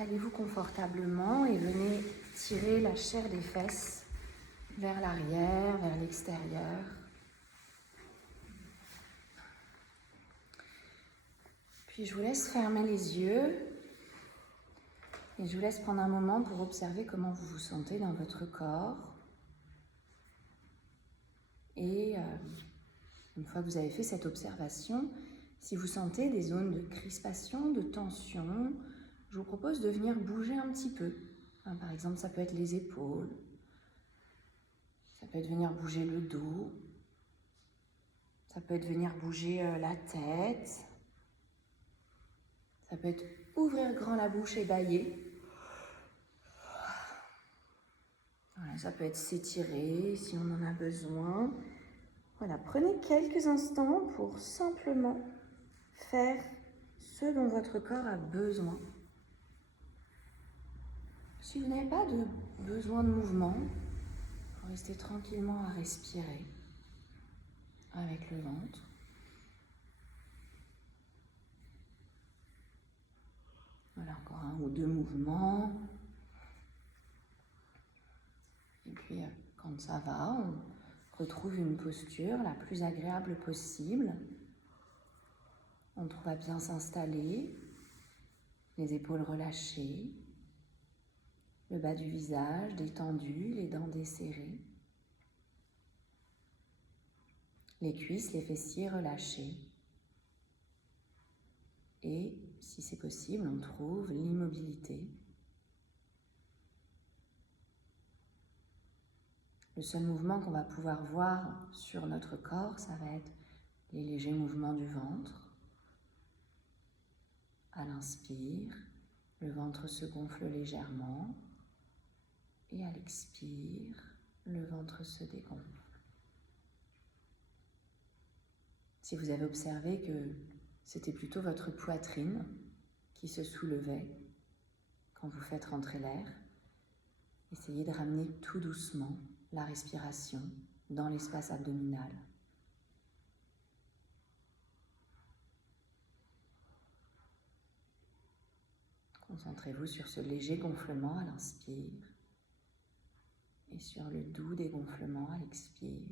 Installez-vous confortablement et venez tirer la chair des fesses vers l'arrière, vers l'extérieur. Puis je vous laisse fermer les yeux et je vous laisse prendre un moment pour observer comment vous vous sentez dans votre corps. Et une fois que vous avez fait cette observation, si vous sentez des zones de crispation, de tension, je vous propose de venir bouger un petit peu. Par exemple, ça peut être les épaules, ça peut être venir bouger le dos, ça peut être venir bouger la tête, ça peut être ouvrir grand la bouche et bâiller. Voilà, ça peut être s'étirer si on en a besoin. Voilà, prenez quelques instants pour simplement faire ce dont votre corps a besoin. Si vous n'avez pas de besoin de mouvement, restez tranquillement à respirer avec le ventre. Voilà, encore un ou deux mouvements. Et puis, quand ça va, on retrouve une posture la plus agréable possible. On trouve à bien s'installer, les épaules relâchées, le bas du visage détendu, les dents desserrées, les cuisses, les fessiers relâchés. Et, si c'est possible, on trouve l'immobilité. Le seul mouvement qu'on va pouvoir voir sur notre corps, ça va être les légers mouvements du ventre. À l'inspire, le ventre se gonfle légèrement et à l'expire, le ventre se dégonfle. Si vous avez observé que c'était plutôt votre poitrine qui se soulevait quand vous faites rentrer l'air, essayez de ramener tout doucement la respiration dans l'espace abdominal. Concentrez-vous sur ce léger gonflement à l'inspire et sur le doux dégonflement à l'expire.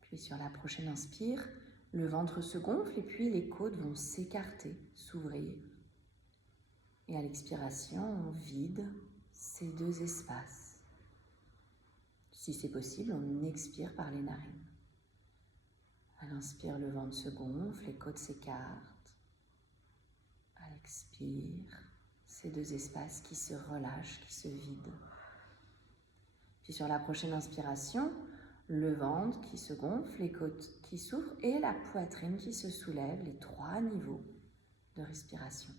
Puis sur la prochaine inspire, le ventre se gonfle et puis les côtes vont s'écarter, s'ouvrir. Et à l'expiration, on vide ces deux espaces. Si c'est possible, on expire par les narines. À l'inspire, le ventre se gonfle, les côtes s'écartent. À l'expire, ces deux espaces qui se relâchent, qui se vident. Puis sur la prochaine inspiration, le ventre qui se gonfle, les côtes qui s'ouvrent et la poitrine qui se soulève, les trois niveaux de respiration.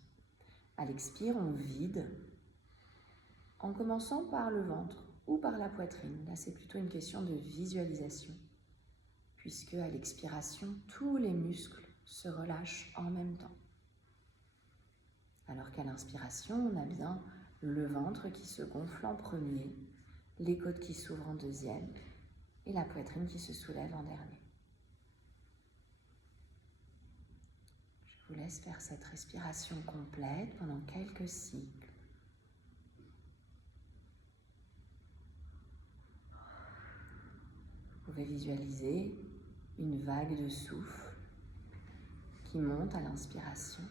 À l'expire, on vide en commençant par le ventre ou par la poitrine. Là, c'est plutôt une question de visualisation, puisque à l'expiration, tous les muscles se relâchent en même temps. Alors qu'à l'inspiration, on a bien le ventre qui se gonfle en premier, les côtes qui s'ouvrent en deuxième et la poitrine qui se soulève en dernier. Je vous laisse faire cette respiration complète pendant quelques cycles. Vous pouvez visualiser une vague de souffle qui monte à l'inspiration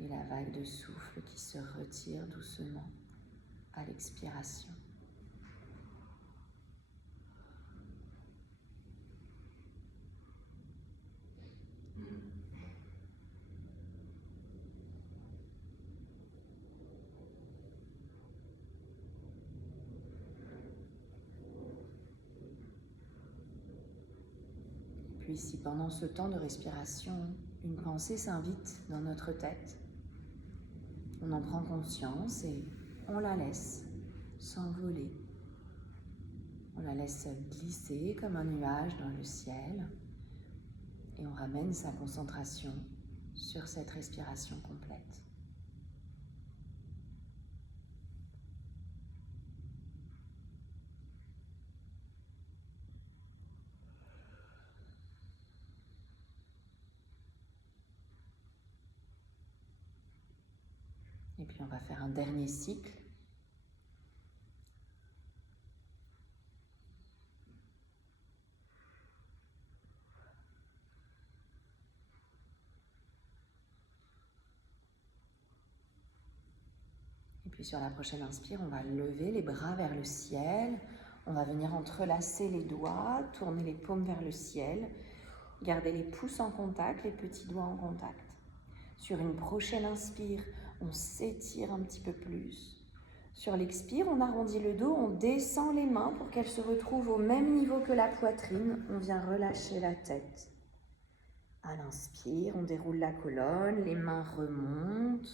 et la vague de souffle qui se retire doucement à l'expiration. Puis si pendant ce temps de respiration, une pensée s'invite dans notre tête, on en prend conscience et on la laisse s'envoler. On la laisse glisser comme un nuage dans le ciel et on ramène sa concentration sur cette respiration complète. Et puis on va faire un dernier cycle. Et puis sur la prochaine inspire, on va lever les bras vers le ciel. On va venir entrelacer les doigts, tourner les paumes vers le ciel. Garder les pouces en contact, les petits doigts en contact. Sur une prochaine inspire, on s'étire un petit peu plus. Sur l'expire, on arrondit le dos, on descend les mains pour qu'elles se retrouvent au même niveau que la poitrine. On vient relâcher la tête. À l'inspire, on déroule la colonne, les mains remontent.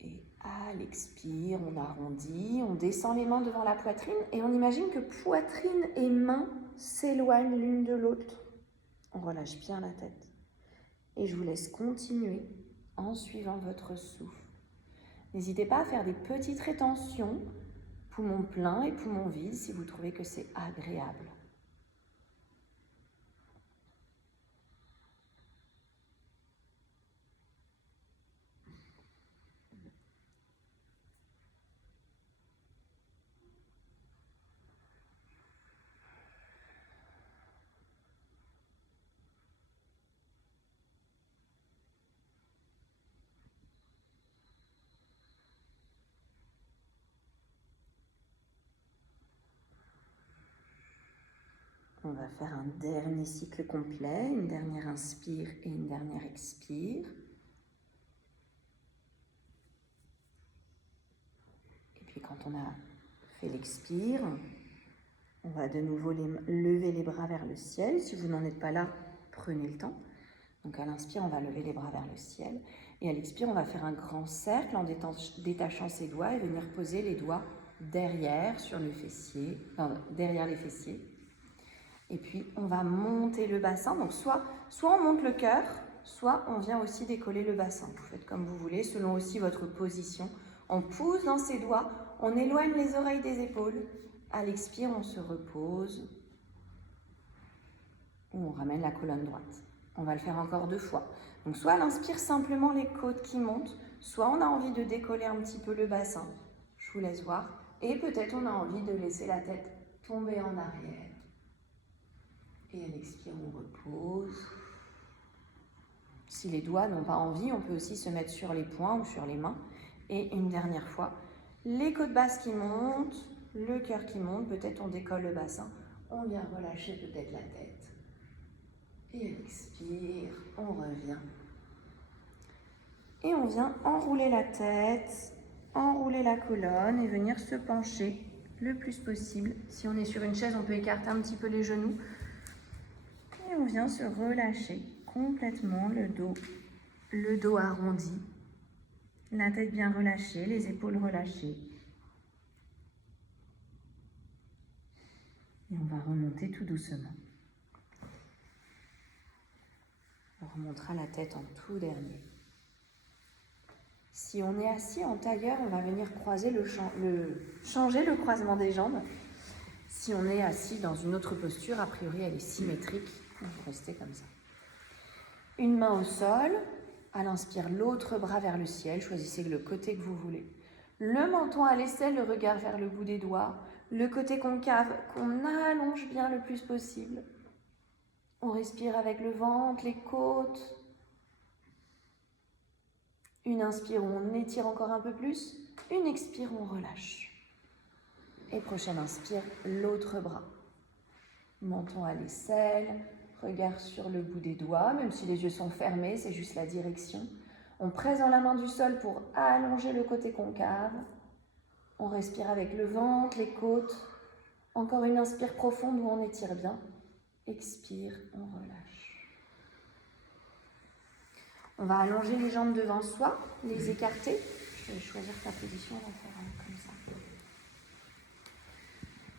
Et à l'expire, on arrondit, on descend les mains devant la poitrine et on imagine que poitrine et mains s'éloignent l'une de l'autre. On relâche bien la tête. Et je vous laisse continuer en suivant votre souffle. N'hésitez pas à faire des petites rétentions, poumons pleins et poumons vides si vous trouvez que c'est agréable. On va faire un dernier cycle complet, une dernière inspire et une dernière expire. Et puis quand on a fait l'expire, on va de nouveau lever les bras vers le ciel. Si vous n'en êtes pas là, prenez le temps. Donc à l'inspire, on va lever les bras vers le ciel. Et à l'expire, on va faire un grand cercle en détachant ses doigts et venir poser les doigts derrière sur le fessier, derrière les fessiers. Et puis, on va monter le bassin. Donc, soit on monte le cœur, soit on vient aussi décoller le bassin. Vous faites comme vous voulez, selon aussi votre position. On pousse dans ses doigts, on éloigne les oreilles des épaules. À l'expire, on se repose. Ou on ramène la colonne droite. On va le faire encore 2 fois. Donc, soit à l'inspire, simplement les côtes qui montent, soit on a envie de décoller un petit peu le bassin. Je vous laisse voir. Et peut-être on a envie de laisser la tête tomber en arrière. Et à l'expire, on repose. Si les doigts n'ont pas envie, on peut aussi se mettre sur les poings ou sur les mains. Et une dernière fois, les côtes basses qui montent, le cœur qui monte, peut-être on décolle le bassin. On vient relâcher peut-être la tête. Et à l'expire, on revient. Et on vient enrouler la tête, enrouler la colonne et venir se pencher le plus possible. Si on est sur une chaise, on peut écarter un petit peu les genoux. Et on vient se relâcher complètement le dos arrondi, la tête bien relâchée, les épaules relâchées. Et on va remonter tout doucement. On remontera la tête en tout dernier. Si on est assis en tailleur, on va venir changer le croisement des jambes. Si on est assis dans une autre posture, a priori elle est symétrique, on va rester comme ça. Une main au sol, à l'inspire, l'autre bras vers le ciel, choisissez le côté que vous voulez. Le menton à l'aisselle, le regard vers le bout des doigts, le côté concave qu'on allonge bien le plus possible. On respire avec le ventre, les côtes. Une inspire, on étire encore un peu plus. Une expire, on relâche. Et prochaine inspire, l'autre bras. Menton à l'aisselle, regard sur le bout des doigts, même si les yeux sont fermés, c'est juste la direction. On presse dans la main du sol pour allonger le côté concave. On respire avec le ventre, les côtes. Encore une inspire profonde où on étire bien. Expire, on relâche. On va allonger les jambes devant soi, les écarter. Je vais choisir ta position, on va faire comme ça.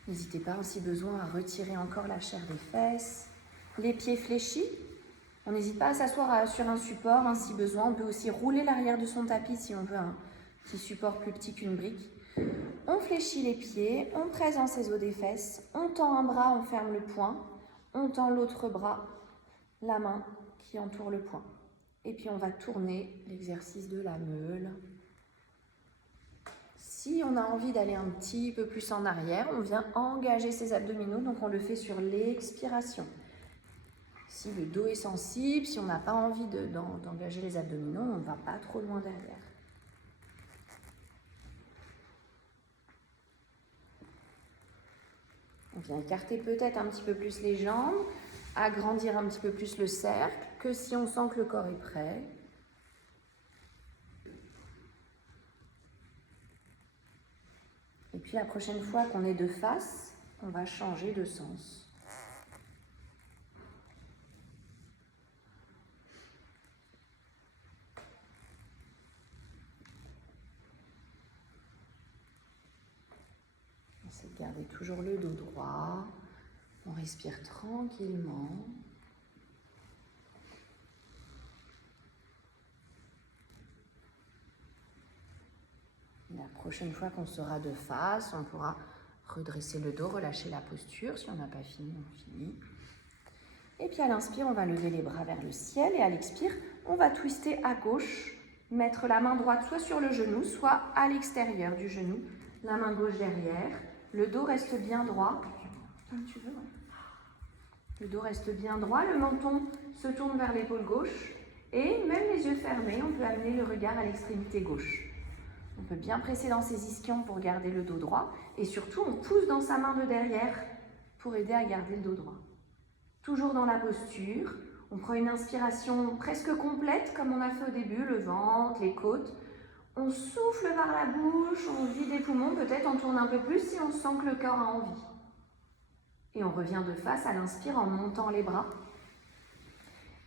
N'hésitez pas, si besoin, à retirer encore la chair des fesses. Les pieds fléchis. On n'hésite pas à s'asseoir sur un support, si besoin. On peut aussi rouler l'arrière de son tapis si on veut un petit support plus petit qu'une brique. On fléchit les pieds, on presse dans ses os des fesses. On tend un bras, on ferme le poing. On tend l'autre bras, la main qui entoure le poing. Et puis on va tourner l'exercice de la meule. Si on a envie d'aller un petit peu plus en arrière, on vient engager ses abdominaux, donc on le fait sur l'expiration. Si le dos est sensible, si on n'a pas envie d'engager les abdominaux, on ne va pas trop loin derrière. On vient écarter peut-être un petit peu plus les jambes, agrandir un petit peu plus le cercle, que si on sent que le corps est prêt. Et puis la prochaine fois qu'on est de face, on va changer de sens. On essaie de garder toujours le dos droit. On respire tranquillement. La prochaine fois qu'on sera de face, on pourra redresser le dos, relâcher la posture. Si on n'a pas fini, on finit. Et puis à l'inspire, on va lever les bras vers le ciel. Et à l'expire, on va twister à gauche, mettre la main droite soit sur le genou, soit à l'extérieur du genou. La main gauche derrière. Le dos reste bien droit. Comme tu veux, ouais. Le dos reste bien droit. Le menton se tourne vers l'épaule gauche. Et même les yeux fermés, on peut amener le regard à l'extrémité gauche. On peut bien presser dans ses ischions pour garder le dos droit. Et surtout, on pousse dans sa main de derrière pour aider à garder le dos droit. Toujours dans la posture. On prend une inspiration presque complète, comme on a fait au début, le ventre, les côtes. On souffle par la bouche, on vide les poumons. Peut-être on tourne un peu plus si on sent que le corps a envie. Et on revient de face à l'inspire en montant les bras.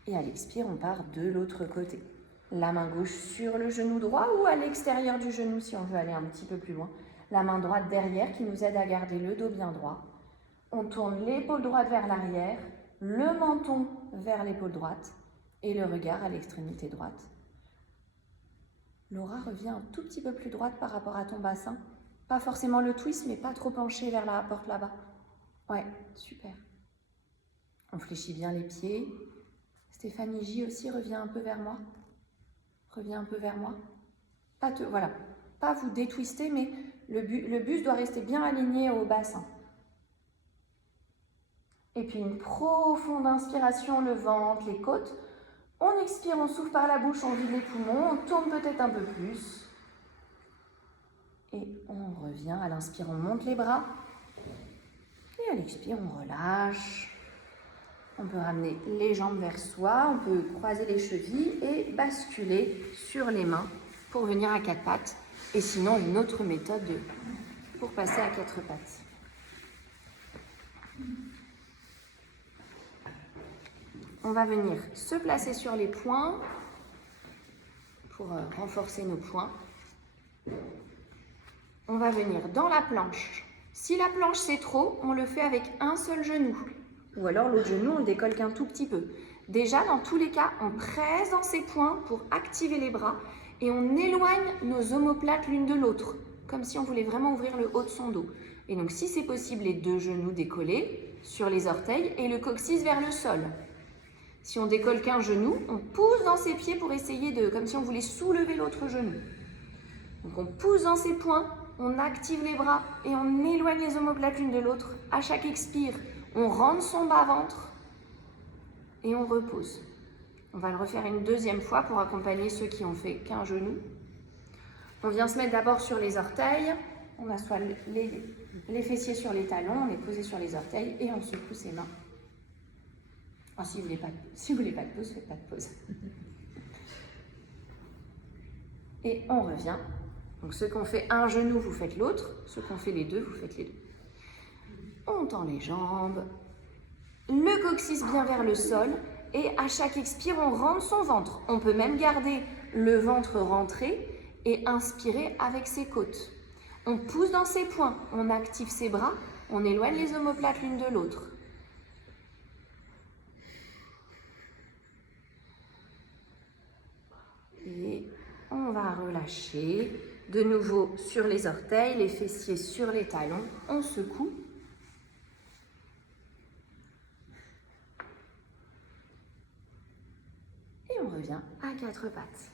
Et à l'expire, on part de l'autre côté. La main gauche sur le genou droit ou à l'extérieur du genou si on veut aller un petit peu plus loin. La main droite derrière qui nous aide à garder le dos bien droit. On tourne l'épaule droite vers l'arrière, le menton vers l'épaule droite et le regard à l'extrémité droite. Laura, revient un tout petit peu plus droite par rapport à ton bassin. Pas forcément le twist, mais pas trop penché vers la porte là-bas. Ouais, super. On fléchit bien les pieds. Stéphanie J aussi, reviens un peu vers moi. Reviens un peu vers moi. Voilà, pas vous détwister, mais le buste doit rester bien aligné au bassin. Et puis une profonde inspiration, le ventre, les côtes. On expire, on souffle par la bouche, on vide les poumons, on tourne peut-être un peu plus. Et on revient, à l'inspire, on monte les bras. Et à l'expire, on relâche. On peut ramener les jambes vers soi, on peut croiser les chevilles et basculer sur les mains pour venir à quatre pattes. Et sinon, une autre méthode pour passer à quatre pattes. On va venir se placer sur les poings pour renforcer nos poings. On va venir dans la planche. Si la planche c'est trop, on le fait avec un seul genou. Ou alors l'autre genou, on le décolle qu'un tout petit peu. Déjà, dans tous les cas, on presse dans ses poings pour activer les bras et on éloigne nos omoplates l'une de l'autre, comme si on voulait vraiment ouvrir le haut de son dos. Et donc, si c'est possible, les deux genoux décollés sur les orteils et le coccyx vers le sol. Si on décolle qu'un genou, on pousse dans ses pieds pour essayer comme si on voulait soulever l'autre genou. Donc, on pousse dans ses poings, on active les bras et on éloigne les omoplates l'une de l'autre. À chaque expire, on rentre son bas-ventre et on repose. On va le refaire une deuxième fois pour accompagner ceux qui ont fait qu'un genou. On vient se mettre d'abord sur les orteils. On assoit les fessiers sur les talons, on est posé sur les orteils et on secoue ses mains. Alors, si vous voulez pas de pause, faites pas de pause. Et on revient. Donc ceux qui ont fait un genou, vous faites l'autre. Ceux qui ont fait les deux, vous faites les deux. On tend les jambes, le coccyx bien vers le sol et à chaque expire, on rentre son ventre. On peut même garder le ventre rentré et inspirer avec ses côtes. On pousse dans ses poings, on active ses bras, on éloigne les omoplates l'une de l'autre. Et on va relâcher de nouveau sur les orteils, les fessiers sur les talons, on secoue. Et on revient à quatre pattes.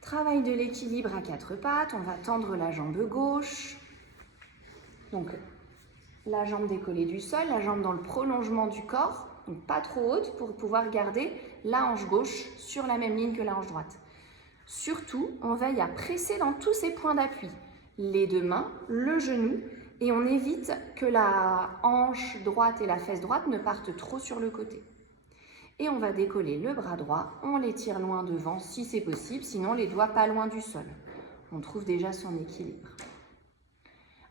Travail de l'équilibre à quatre pattes, on va tendre la jambe gauche. Donc, la jambe décollée du sol, la jambe dans le prolongement du corps, donc pas trop haute pour pouvoir garder la hanche gauche sur la même ligne que la hanche droite. Surtout, on veille à presser dans tous ces points d'appui, les deux mains, le genou, et on évite que la hanche droite et la fesse droite ne partent trop sur le côté. Et on va décoller le bras droit, on l'étire loin devant si c'est possible, sinon les doigts pas loin du sol. On trouve déjà son équilibre.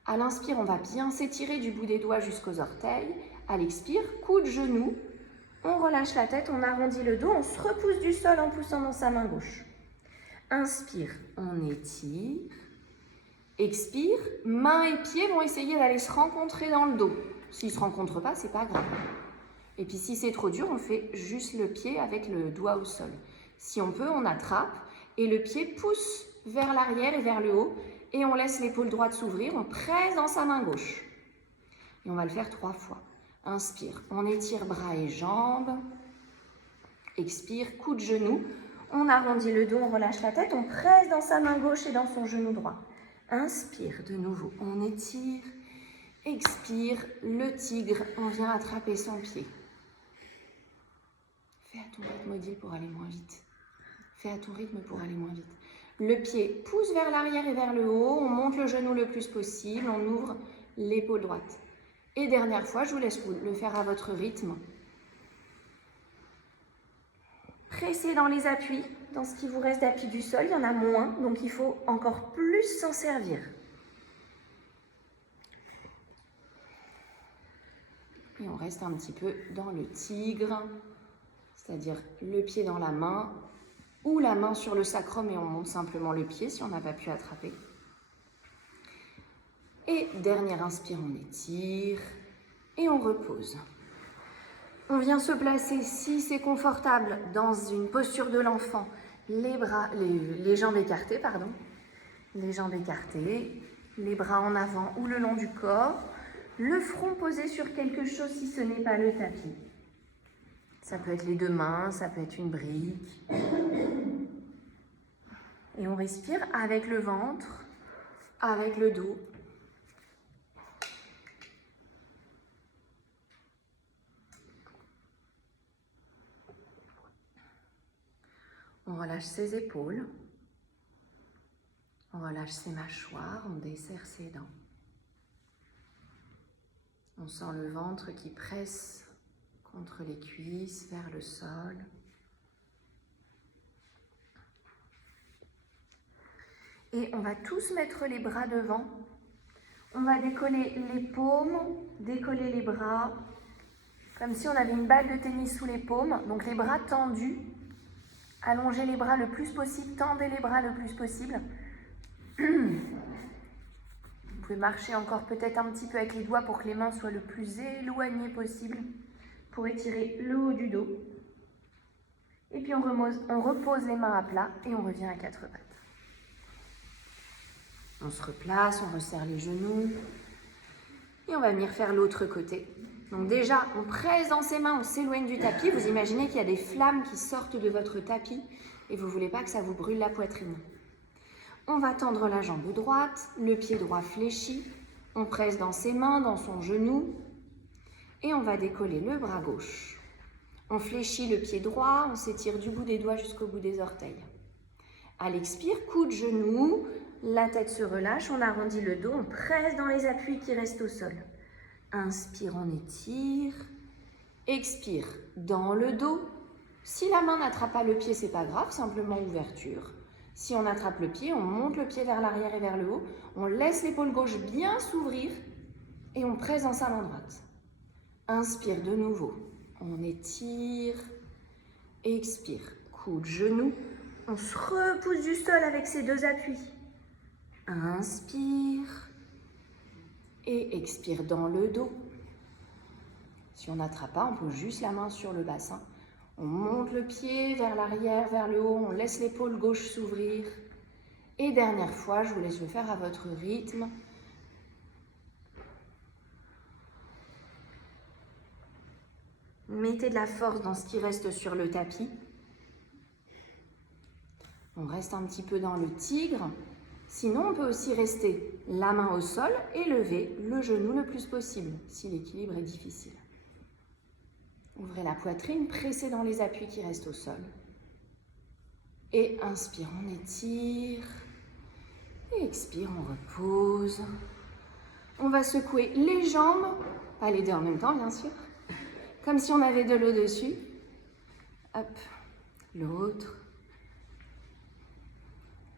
À l'inspire, on va bien s'étirer du bout des doigts jusqu'aux orteils. À l'expire, coup de genou, on relâche la tête, on arrondit le dos, on se repousse du sol en poussant dans sa main gauche. Inspire, on étire. Expire, mains et pieds vont essayer d'aller se rencontrer dans le dos. S'ils ne se rencontrent pas, c'est pas grave. Et puis si c'est trop dur, on fait juste le pied avec le doigt au sol. Si on peut, on attrape et le pied pousse vers l'arrière et vers le haut et on laisse l'épaule droite s'ouvrir, on presse dans sa main gauche. Et on va le faire 3 fois. Inspire, on étire bras et jambes. Expire, coup de genou. On arrondit le dos, on relâche la tête, on presse dans sa main gauche et dans son genou droit. Inspire de nouveau, on étire. Expire, le tigre, on vient attraper son pied. Fais à ton rythme, Odile, pour aller moins vite. Fais à ton rythme pour aller moins vite. Le pied pousse vers l'arrière et vers le haut, on monte le genou le plus possible, on ouvre l'épaule droite. Et dernière fois, je vous laisse le faire à votre rythme. Pressez dans les appuis, dans ce qui vous reste d'appui du sol, il y en a moins, donc il faut encore plus s'en servir. Et on reste un petit peu dans le tigre, c'est-à-dire le pied dans la main ou la main sur le sacrum et on monte simplement le pied si on n'a pas pu attraper. Et dernière inspire, on étire et on repose. On vient se placer, si c'est confortable, dans une posture de l'enfant, les jambes écartées, les jambes écartées, les bras en avant ou le long du corps, le front posé sur quelque chose si ce n'est pas le tapis. Ça peut être les deux mains, ça peut être une brique. Et on respire avec le ventre, avec le dos. On relâche ses épaules, on relâche ses mâchoires, on desserre ses dents. On sent le ventre qui presse contre les cuisses, vers le sol. Et on va tous mettre les bras devant. On va décoller les paumes, décoller les bras, comme si on avait une balle de tennis sous les paumes. Donc les bras tendus. Allongez les bras le plus possible, tendez les bras le plus possible. Vous pouvez marcher encore peut-être un petit peu avec les doigts pour que les mains soient le plus éloignées possible pour étirer le haut du dos. Et puis on repose les mains à plat et on revient à quatre pattes. On se replace, on resserre les genoux et on va venir faire l'autre côté. Donc déjà, on presse dans ses mains, on s'éloigne du tapis. Vous imaginez qu'il y a des flammes qui sortent de votre tapis et vous ne voulez pas que ça vous brûle la poitrine. On va tendre la jambe droite, le pied droit fléchi. On presse dans ses mains, dans son genou et on va décoller le bras gauche. On fléchit le pied droit, on s'étire du bout des doigts jusqu'au bout des orteils. À l'expire, coup de genou, la tête se relâche, on arrondit le dos, on presse dans les appuis qui restent au sol. Inspire, on étire. Expire, dans le dos. Si la main n'attrape pas le pied, c'est pas grave, simplement ouverture. Si on attrape le pied, on monte le pied vers l'arrière et vers le haut. On laisse l'épaule gauche bien s'ouvrir et on presse dans sa main droite. Inspire de nouveau. On étire. Expire, coup de genou. On se repousse du sol avec ces deux appuis. Inspire. Et expire dans le dos. Si on n'attrape pas, on pose juste la main sur le bassin. On monte le pied vers l'arrière, vers le haut. On laisse l'épaule gauche s'ouvrir. Et dernière fois, je vous laisse le faire à votre rythme. mettez de la force dans ce qui reste sur le tapis. On reste un petit peu dans le tigre. Sinon, on peut aussi rester la main au sol et lever le genou le plus possible, si l'équilibre est difficile. Ouvrez la poitrine, pressez dans les appuis qui restent au sol. Et inspire, on étire. Et expire, on repose. On va secouer les jambes, pas les deux en même temps bien sûr, comme si on avait de l'eau dessus. Hop, l'autre.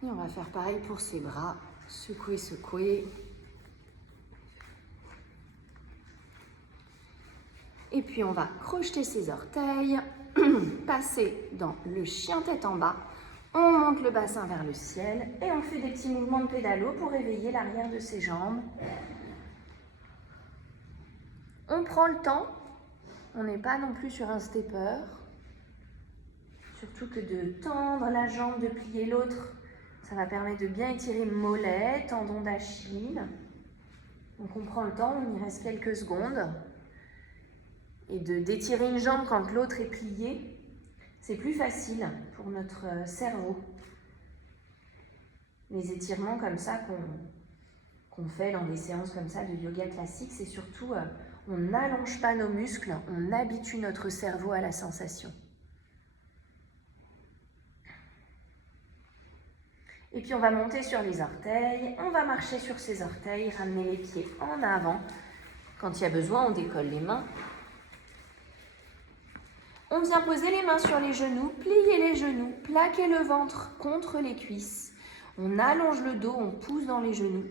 Et on va faire pareil pour ses bras. Secouer, secouer. Et puis on va crocheter ses orteils, passer dans le chien tête en bas. On monte le bassin vers le ciel et on fait des petits mouvements de pédalo pour éveiller l'arrière de ses jambes. On prend le temps, on n'est pas non plus sur un stepper. Surtout que de tendre la jambe, de plier l'autre, ça va permettre de bien étirer mollet, tendon d'Achille. Donc on prend le temps, on y reste quelques secondes. Et d'étirer une jambe quand l'autre est pliée, c'est plus facile pour notre cerveau. Les étirements comme ça qu'on fait dans des séances comme ça de yoga classique, c'est surtout, on n'allonge pas nos muscles, on habitue notre cerveau à la sensation. Et puis on va monter sur les orteils, on va marcher sur ses orteils, ramener les pieds en avant. Quand il y a besoin, on décolle les mains. On vient poser les mains sur les genoux, plier les genoux, plaquer le ventre contre les cuisses. On allonge le dos, on pousse dans les genoux.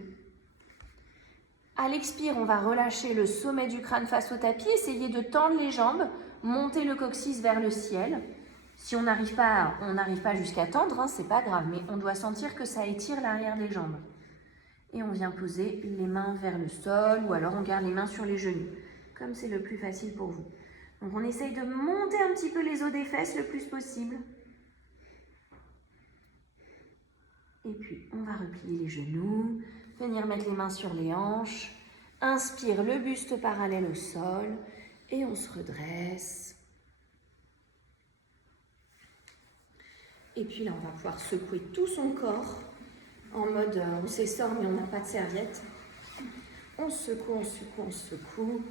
À l'expire, on va relâcher le sommet du crâne face au tapis, essayer de tendre les jambes, monter le coccyx vers le ciel. Si on n'arrive pas jusqu'à tendre, hein, c'est pas grave, mais on doit sentir que ça étire l'arrière des jambes. Et on vient poser les mains vers le sol, ou alors on garde les mains sur les genoux, comme c'est le plus facile pour vous. Donc on essaye de monter un petit peu les os des fesses le plus possible. Et puis on va replier les genoux, venir mettre les mains sur les hanches. Inspire, le buste parallèle au sol et on se redresse. Et puis là on va pouvoir secouer tout son corps en mode on s'essore mais on n'a pas de serviette. On secoue, on secoue, on secoue.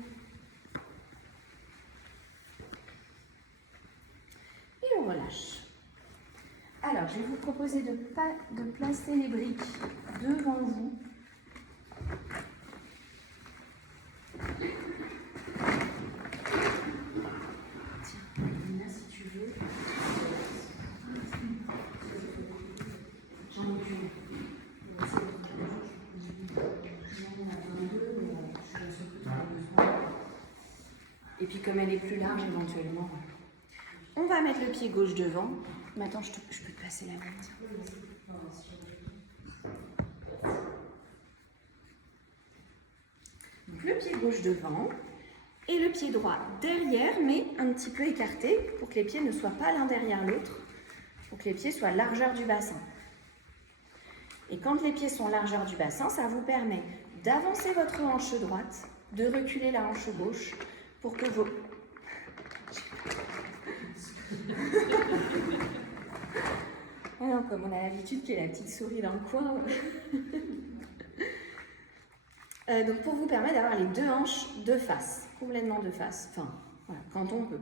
Et on relâche. Alors, je vais vous proposer de placer les briques devant vous. Tiens, Lina, si tu veux. J'en ai qu'une. Et puis comme elle est plus large éventuellement. On va mettre le pied gauche devant. Maintenant, je peux te passer la main. Donc, le pied gauche devant et le pied droit derrière, mais un petit peu écarté pour que les pieds ne soient pas l'un derrière l'autre, pour que les pieds soient largeur du bassin. Et quand les pieds sont largeur du bassin, ça vous permet d'avancer votre hanche droite, de reculer la hanche gauche pour que vos... Alors, comme on a l'habitude qu'il y ait la petite souris dans le coin. Donc, pour vous permettre d'avoir les deux hanches de face, complètement de face. Enfin, voilà, quand on peut.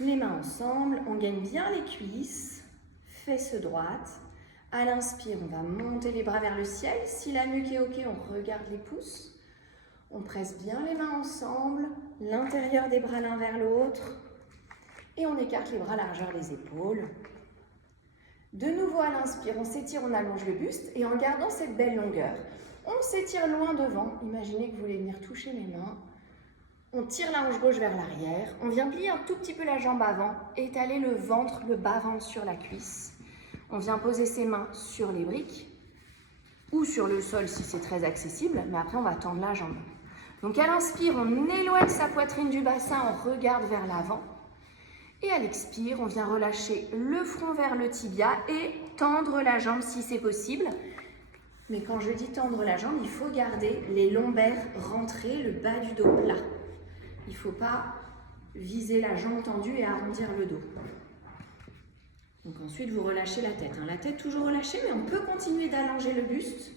Les mains ensemble, on gagne bien les cuisses, fesses droites. À l'inspire, on va monter les bras vers le ciel. Si la nuque est OK, on regarde les pouces. On presse bien les mains ensemble, l'intérieur des bras l'un vers l'autre. Et on écarte les bras largeur les épaules. De nouveau à l'inspire, on s'étire, on allonge le buste et en gardant cette belle longueur, on s'étire loin devant. Imaginez que vous voulez venir toucher les mains. On tire la hanche gauche vers l'arrière. On vient plier un tout petit peu la jambe avant, étaler le ventre, le bas-ventre sur la cuisse. On vient poser ses mains sur les briques ou sur le sol si c'est très accessible, mais après on va tendre la jambe. Donc à l'inspire, on éloigne sa poitrine du bassin, on regarde vers l'avant. Et à l'expire, on vient relâcher le front vers le tibia et tendre la jambe si c'est possible. Mais quand je dis tendre la jambe, il faut garder les lombaires rentrés, le bas du dos plat. Il ne faut pas viser la jambe tendue et arrondir le dos. Donc ensuite, vous relâchez la tête. La tête toujours relâchée, mais on peut continuer d'allonger le buste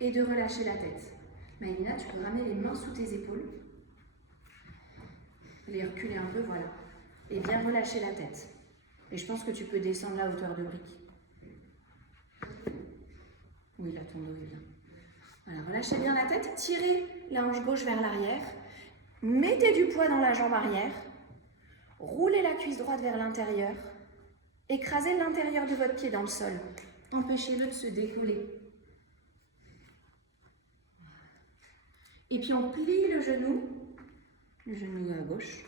et de relâcher la tête. Maïlina, tu peux ramener les mains sous tes épaules. Les reculer un peu, voilà. Et bien relâcher la tête. Et je pense que tu peux descendre la hauteur de brique. Oui, là, ton dos est bien. Voilà, relâchez bien la tête. Tirez la hanche gauche vers l'arrière. Mettez du poids dans la jambe arrière. Roulez la cuisse droite vers l'intérieur. Écrasez l'intérieur de votre pied dans le sol. Empêchez-le de se décoller. Et puis on plie le genou à gauche.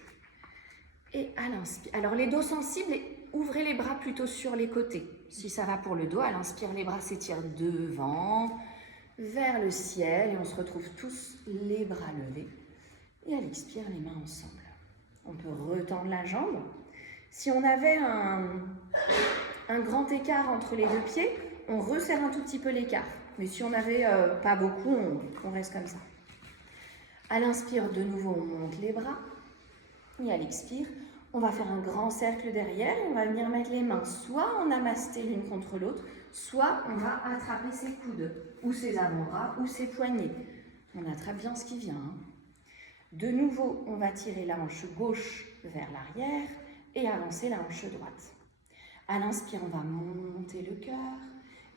Et à l'inspire. Alors les dos sensibles, ouvrez les bras plutôt sur les côtés. Si ça va pour le dos, à l'inspire, les bras s'étirent devant, vers le ciel. Et on se retrouve tous les bras levés. Et à l'expire, les mains ensemble. On peut retendre la jambe. Si on avait un grand écart entre les deux pieds, on resserre un tout petit peu l'écart. Mais si on n'avait pas beaucoup, on reste comme ça. À l'inspire, de nouveau, on monte les bras. Et à l'expire, on va faire un grand cercle derrière. Et on va venir mettre les mains soit en namasté l'une contre l'autre, soit on va attraper ses coudes, ou ses avant-bras, ou ses poignets. On attrape bien ce qui vient. De nouveau, on va tirer la hanche gauche vers l'arrière et avancer la hanche droite. À l'inspire, on va monter le cœur.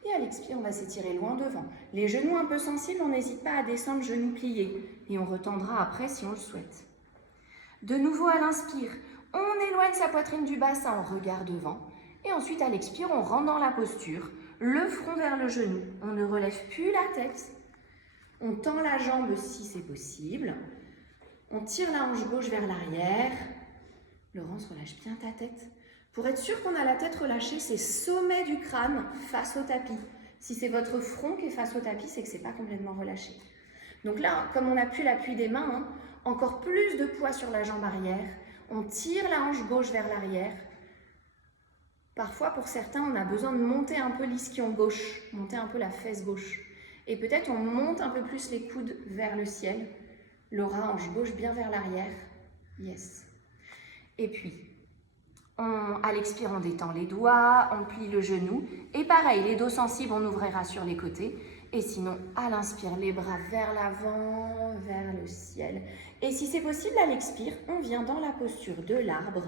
Et à l'expire, on va s'étirer loin devant. Les genoux un peu sensibles, on n'hésite pas à descendre genoux pliés. Et on retendra après si on le souhaite. De nouveau à l'inspire, on éloigne sa poitrine du bassin, on regarde devant. Et ensuite à l'expire, on rentre dans la posture, le front vers le genou. On ne relève plus la tête. On tend la jambe si c'est possible. On tire la hanche gauche vers l'arrière. Laurence, relâche bien ta tête. Pour être sûr qu'on a la tête relâchée, c'est sommet du crâne face au tapis. Si c'est votre front qui est face au tapis, c'est que ce n'est pas complètement relâché. Donc là, comme on n'a plus l'appui des mains, encore plus de poids sur la jambe arrière. On tire la hanche gauche vers l'arrière. Parfois, pour certains, on a besoin de monter un peu l'ischion gauche, monter un peu la fesse gauche. Et peut-être on monte un peu plus les coudes vers le ciel. Laura, hanche gauche bien vers l'arrière. Yes. Et puis, à l'expire, on détend les doigts, on plie le genou. Et pareil, les dos sensibles, on ouvrira sur les côtés. Et sinon, à l'inspire, les bras vers l'avant, vers le ciel. Et si c'est possible, à l'expire, on vient dans la posture de l'arbre.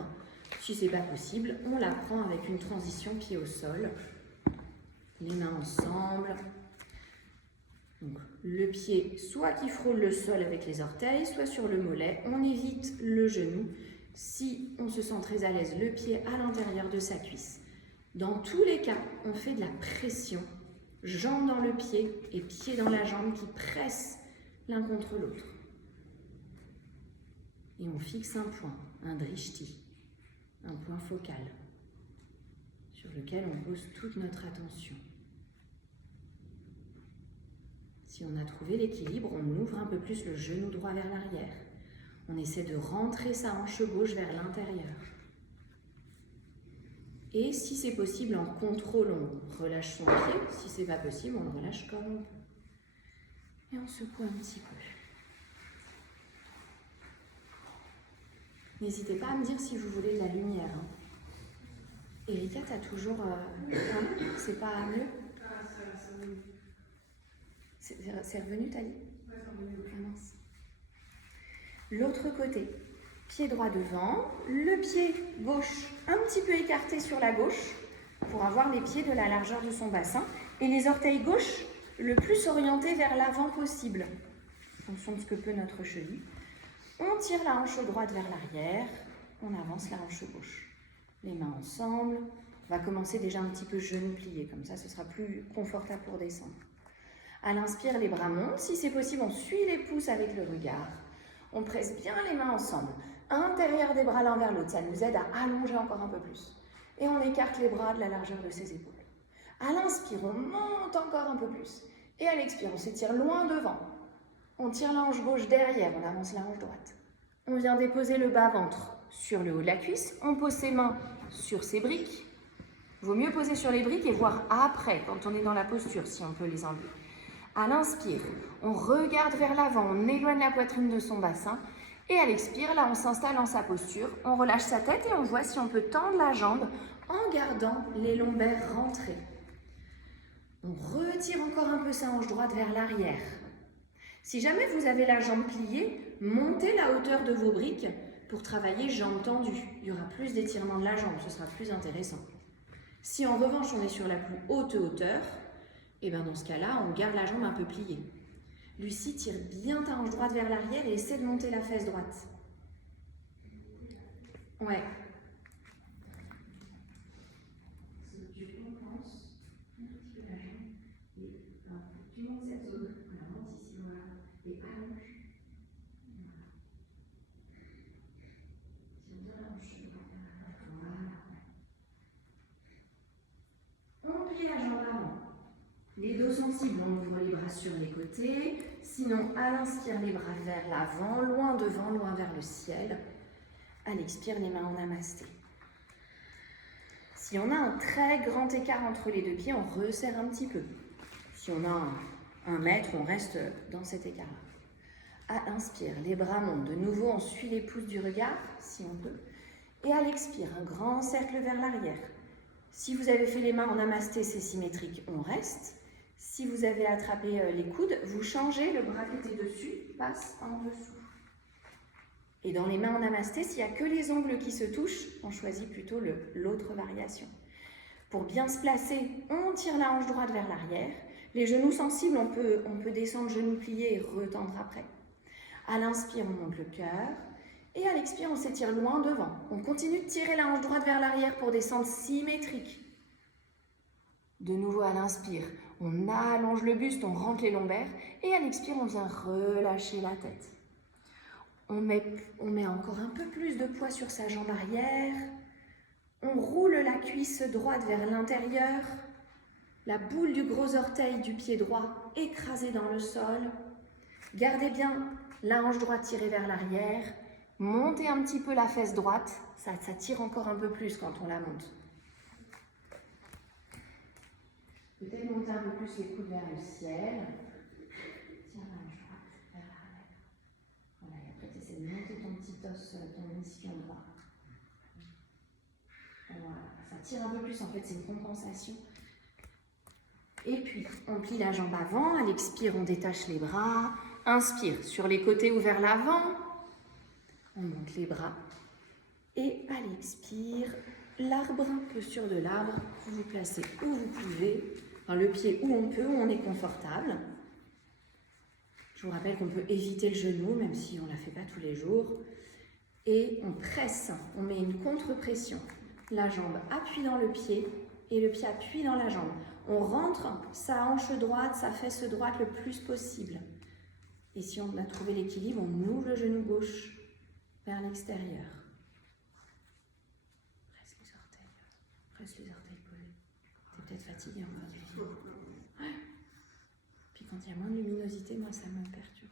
Si ce n'est pas possible, on la prend avec une transition pied au sol. Les mains ensemble. Donc, le pied, soit qui frôle le sol avec les orteils, soit sur le mollet. On évite le genou. Si on se sent très à l'aise, le pied à l'intérieur de sa cuisse. Dans tous les cas, on fait de la pression. Jambe dans le pied et pied dans la jambe qui pressent l'un contre l'autre. Et on fixe un point, un drishti, un point focal, sur lequel on pose toute notre attention. Si on a trouvé l'équilibre, on ouvre un peu plus le genou droit vers l'arrière. On essaie de rentrer sa hanche gauche vers l'intérieur. Et si c'est possible, en contrôle, on relâche son pied. Si c'est pas possible, on le relâche comme on peut. Et on secoue un petit peu. N'hésitez pas à me dire si vous voulez de la lumière. Erika, t'as toujours... c'est pas mieux? C'est revenu, t'as dit? Ouais, c'est revenu. Ah, mince. L'autre côté, pied droit devant, le pied gauche un petit peu écarté sur la gauche pour avoir les pieds de la largeur de son bassin et les orteils gauche le plus orientés vers l'avant possible en fonction de ce que peut notre cheville. On tire la hanche droite vers l'arrière, on avance la hanche gauche. Les mains ensemble, on va commencer déjà un petit peu genou plié, comme ça ce sera plus confortable pour descendre. À l'inspire, les bras montent, si c'est possible on suit les pouces avec le regard. On presse bien les mains ensemble, intérieur des bras l'un vers l'autre, ça nous aide à allonger encore un peu plus. Et on écarte les bras de la largeur de ses épaules. À l'inspire, on monte encore un peu plus. Et à l'expire, on s'étire loin devant. On tire la hanche gauche derrière, on avance la hanche droite. On vient déposer le bas-ventre sur le haut de la cuisse. On pose ses mains sur ses briques. Vaut mieux poser sur les briques et voir après, quand on est dans la posture, si on peut les enlever. À l'inspire, on regarde vers l'avant, on éloigne la poitrine de son bassin. Et à l'expire, là, on s'installe dans sa posture, on relâche sa tête et on voit si on peut tendre la jambe en gardant les lombaires rentrés. On retire encore un peu sa hanche droite vers l'arrière. Si jamais vous avez la jambe pliée, montez la hauteur de vos briques pour travailler jambes tendues. Il y aura plus d'étirement de la jambe, ce sera plus intéressant. Si en revanche on est sur la plus haute hauteur, et bien dans ce cas-là, on garde la jambe un peu pliée. Lucie, tire bien ta hanche droite vers l'arrière et essaie de monter la fesse droite. Ouais. Tu compenses un petit peu la jambe et tu montes cette zone. Voilà, monte ici, voilà. Et allonge. Voilà. Tire bien la hanche droite vers l'arrière. Voilà. On plie la jambe avant. Les dos sensibles, on ouvre les bras sur les côtés. Sinon, à l'inspire, les bras vers l'avant, loin devant, loin vers le ciel. À l'expire, les mains en namasté. Si on a un très grand écart entre les deux pieds, on resserre un petit peu. Si on a un mètre, on reste dans cet écart-là. À l'inspire, les bras montent. De nouveau, on suit les pouces du regard, si on peut. Et à l'expire, un grand cercle vers l'arrière. Si vous avez fait les mains en namasté, c'est symétrique, on reste. Si vous avez attrapé les coudes, vous changez, le bras qui était dessus passe en dessous. Et dans les mains en namasté, s'il n'y a que les ongles qui se touchent, on choisit plutôt l'autre variation. Pour bien se placer, on tire la hanche droite vers l'arrière. Les genoux sensibles, on peut descendre genoux pliés et retendre après. À l'inspire, on monte le cœur. Et à l'expire, on s'étire loin devant. On continue de tirer la hanche droite vers l'arrière pour descendre symétrique. De nouveau à l'inspire, on allonge le buste, on rentre les lombaires. Et à l'expire, on vient relâcher la tête. On met encore un peu plus de poids sur sa jambe arrière. On roule la cuisse droite vers l'intérieur. La boule du gros orteil du pied droit écrasée dans le sol. Gardez bien la hanche droite tirée vers l'arrière. Montez un petit peu la fesse droite. Ça tire encore un peu plus quand on la monte. Peut-être monter un peu plus les coudes vers le ciel. Tire la hanche droite vers l'arrière. Voilà, et après tu essaies de monter ton petit os, ton ischion droit. Voilà, ça tire un peu plus, en fait c'est une compensation. Et puis, on plie la jambe avant, à l'expire, on détache les bras. Inspire, sur les côtés ou vers l'avant. On monte les bras. Et à l'expire, l'arbre, posture de l'arbre, vous vous placez où vous pouvez. Enfin, le pied où on peut, où on est confortable. Je vous rappelle qu'on peut éviter le genou, même si on ne la fait pas tous les jours. Et on presse, on met une contre-pression. La jambe appuie dans le pied et le pied appuie dans la jambe. On rentre sa hanche droite, sa fesse droite le plus possible. Et si on a trouvé l'équilibre, on ouvre le genou gauche vers l'extérieur. Presse les orteils collés. T'es peut-être fatigué en fin de vidéo. Ouais. Puis quand il y a moins de luminosité, moi ça me perturbe.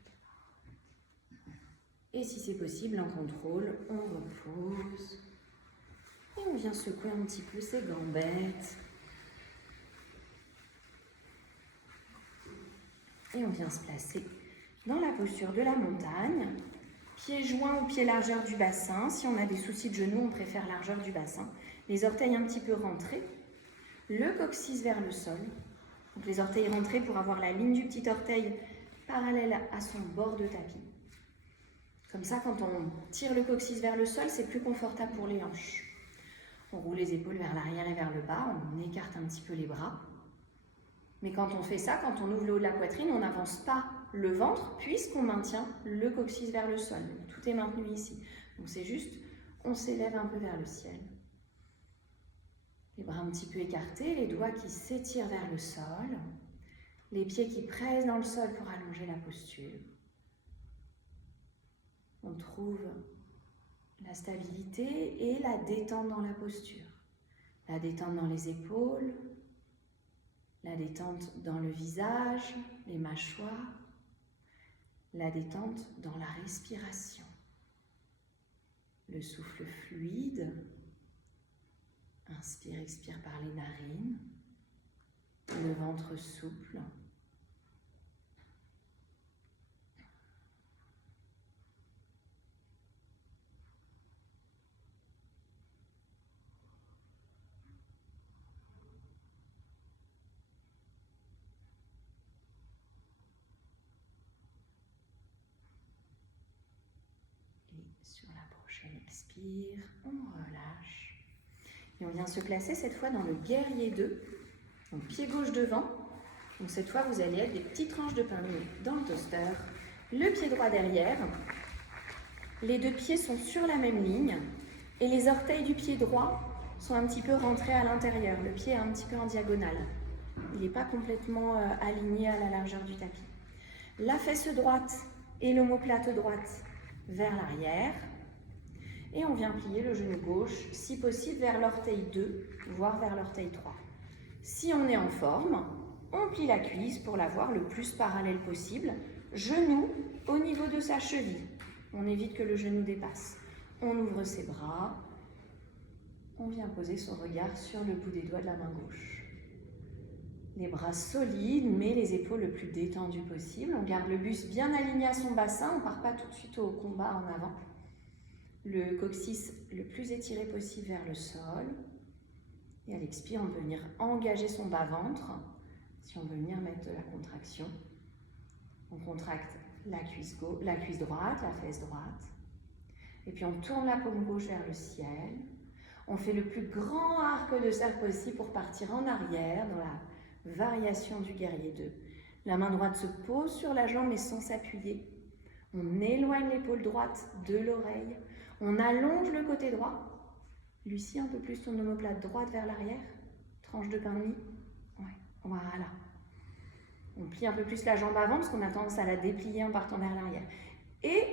Et si c'est possible, en contrôle, on repose. Et on vient secouer un petit peu ses gambettes. Et on vient se placer dans la posture de la montagne. Pieds joints ou pieds largeur du bassin. Si on a des soucis de genoux, on préfère largeur du bassin. Les orteils un petit peu rentrés. Le coccyx vers le sol. Donc les orteils rentrés pour avoir la ligne du petit orteil parallèle à son bord de tapis. Comme ça, quand on tire le coccyx vers le sol, c'est plus confortable pour les hanches. On roule les épaules vers l'arrière et vers le bas, on écarte un petit peu les bras. Mais quand on fait ça, quand on ouvre le haut de la poitrine, on n'avance pas le ventre puisqu'on maintient le coccyx vers le sol. Tout est maintenu ici. Donc c'est juste, on s'élève un peu vers le ciel. Les bras un petit peu écartés, les doigts qui s'étirent vers le sol. Les pieds qui pressent dans le sol pour allonger la posture. On trouve la stabilité et la détente dans la posture. La détente dans les épaules, la détente dans le visage, les mâchoires, la détente dans la respiration. Le souffle fluide, inspire, expire par les narines, le ventre souple. Sur la prochaine expire, on relâche. Et on vient se placer cette fois dans le guerrier 2. Donc pied gauche devant. Donc cette fois, vous allez être des petites tranches de pain de mie dans le toaster. Le pied droit derrière. Les deux pieds sont sur la même ligne. Et les orteils du pied droit sont un petit peu rentrés à l'intérieur. Le pied est un petit peu en diagonale. Il n'est pas complètement aligné à la largeur du tapis. La fesse droite et l'omoplate droite vers l'arrière. Et on vient plier le genou gauche, si possible vers l'orteil 2, voire vers l'orteil 3. Si on est en forme, on plie la cuisse pour l'avoir le plus parallèle possible. Genou au niveau de sa cheville. On évite que le genou dépasse. On ouvre ses bras. On vient poser son regard sur le bout des doigts de la main gauche. Les bras solides, mais les épaules le plus détendues possible. On garde le buste bien aligné à son bassin. On ne part pas tout de suite au combat en avant. Le coccyx le plus étiré possible vers le sol. Et à l'expire, on peut venir engager son bas-ventre. Si on veut venir mettre de la contraction, on contracte la cuisse droite, la fesse droite. Et puis on tourne la paume gauche vers le ciel. On fait le plus grand arc de cercle possible pour partir en arrière dans la variation du guerrier 2. La main droite se pose sur la jambe mais sans s'appuyer. On éloigne l'épaule droite de l'oreille. On allonge le côté droit. Lucie, un peu plus ton omoplate droite vers l'arrière. Tranche de pain de mie. Ouais, voilà. On plie un peu plus la jambe avant parce qu'on a tendance à la déplier en partant vers l'arrière. Et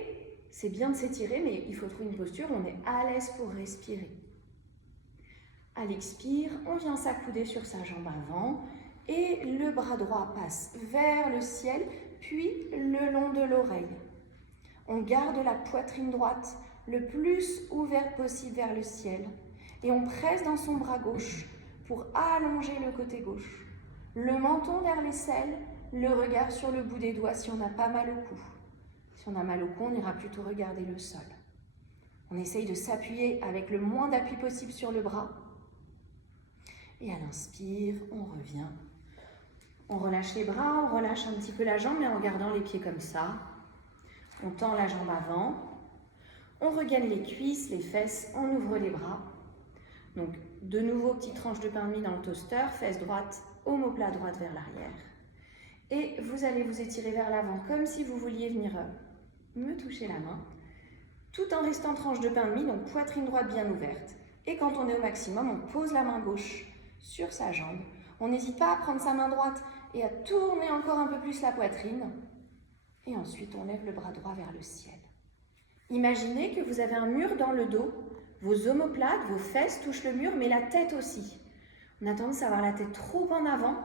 c'est bien de s'étirer, mais il faut trouver une posture où on est à l'aise pour respirer. À l'expire, on vient s'accouder sur sa jambe avant et le bras droit passe vers le ciel, puis le long de l'oreille. On garde la poitrine droite le plus ouverte possible vers le ciel et on presse dans son bras gauche pour allonger le côté gauche. Le menton vers l'aisselle, le regard sur le bout des doigts si on n'a pas mal au cou. Si on a mal au cou, on ira plutôt regarder le sol. On essaye de s'appuyer avec le moins d'appui possible sur le bras. Et à l'inspire, on revient. On relâche les bras, on relâche un petit peu la jambe, mais en gardant les pieds comme ça. On tend la jambe avant. On regagne les cuisses, les fesses, on ouvre les bras. Donc, de nouveau, petite tranche de pain de mie dans le toaster, fesse droite, omoplate droite vers l'arrière. Et vous allez vous étirer vers l'avant comme si vous vouliez venir me toucher la main, tout en restant tranche de pain de mie, donc poitrine droite bien ouverte. Et quand on est au maximum, on pose la main gauche sur sa jambe. On n'hésite pas à prendre sa main droite et à tourner encore un peu plus la poitrine. Et ensuite, on lève le bras droit vers le ciel. Imaginez que vous avez un mur dans le dos. Vos omoplates, vos fesses touchent le mur, mais la tête aussi. On a tendance à avoir la tête trop en avant,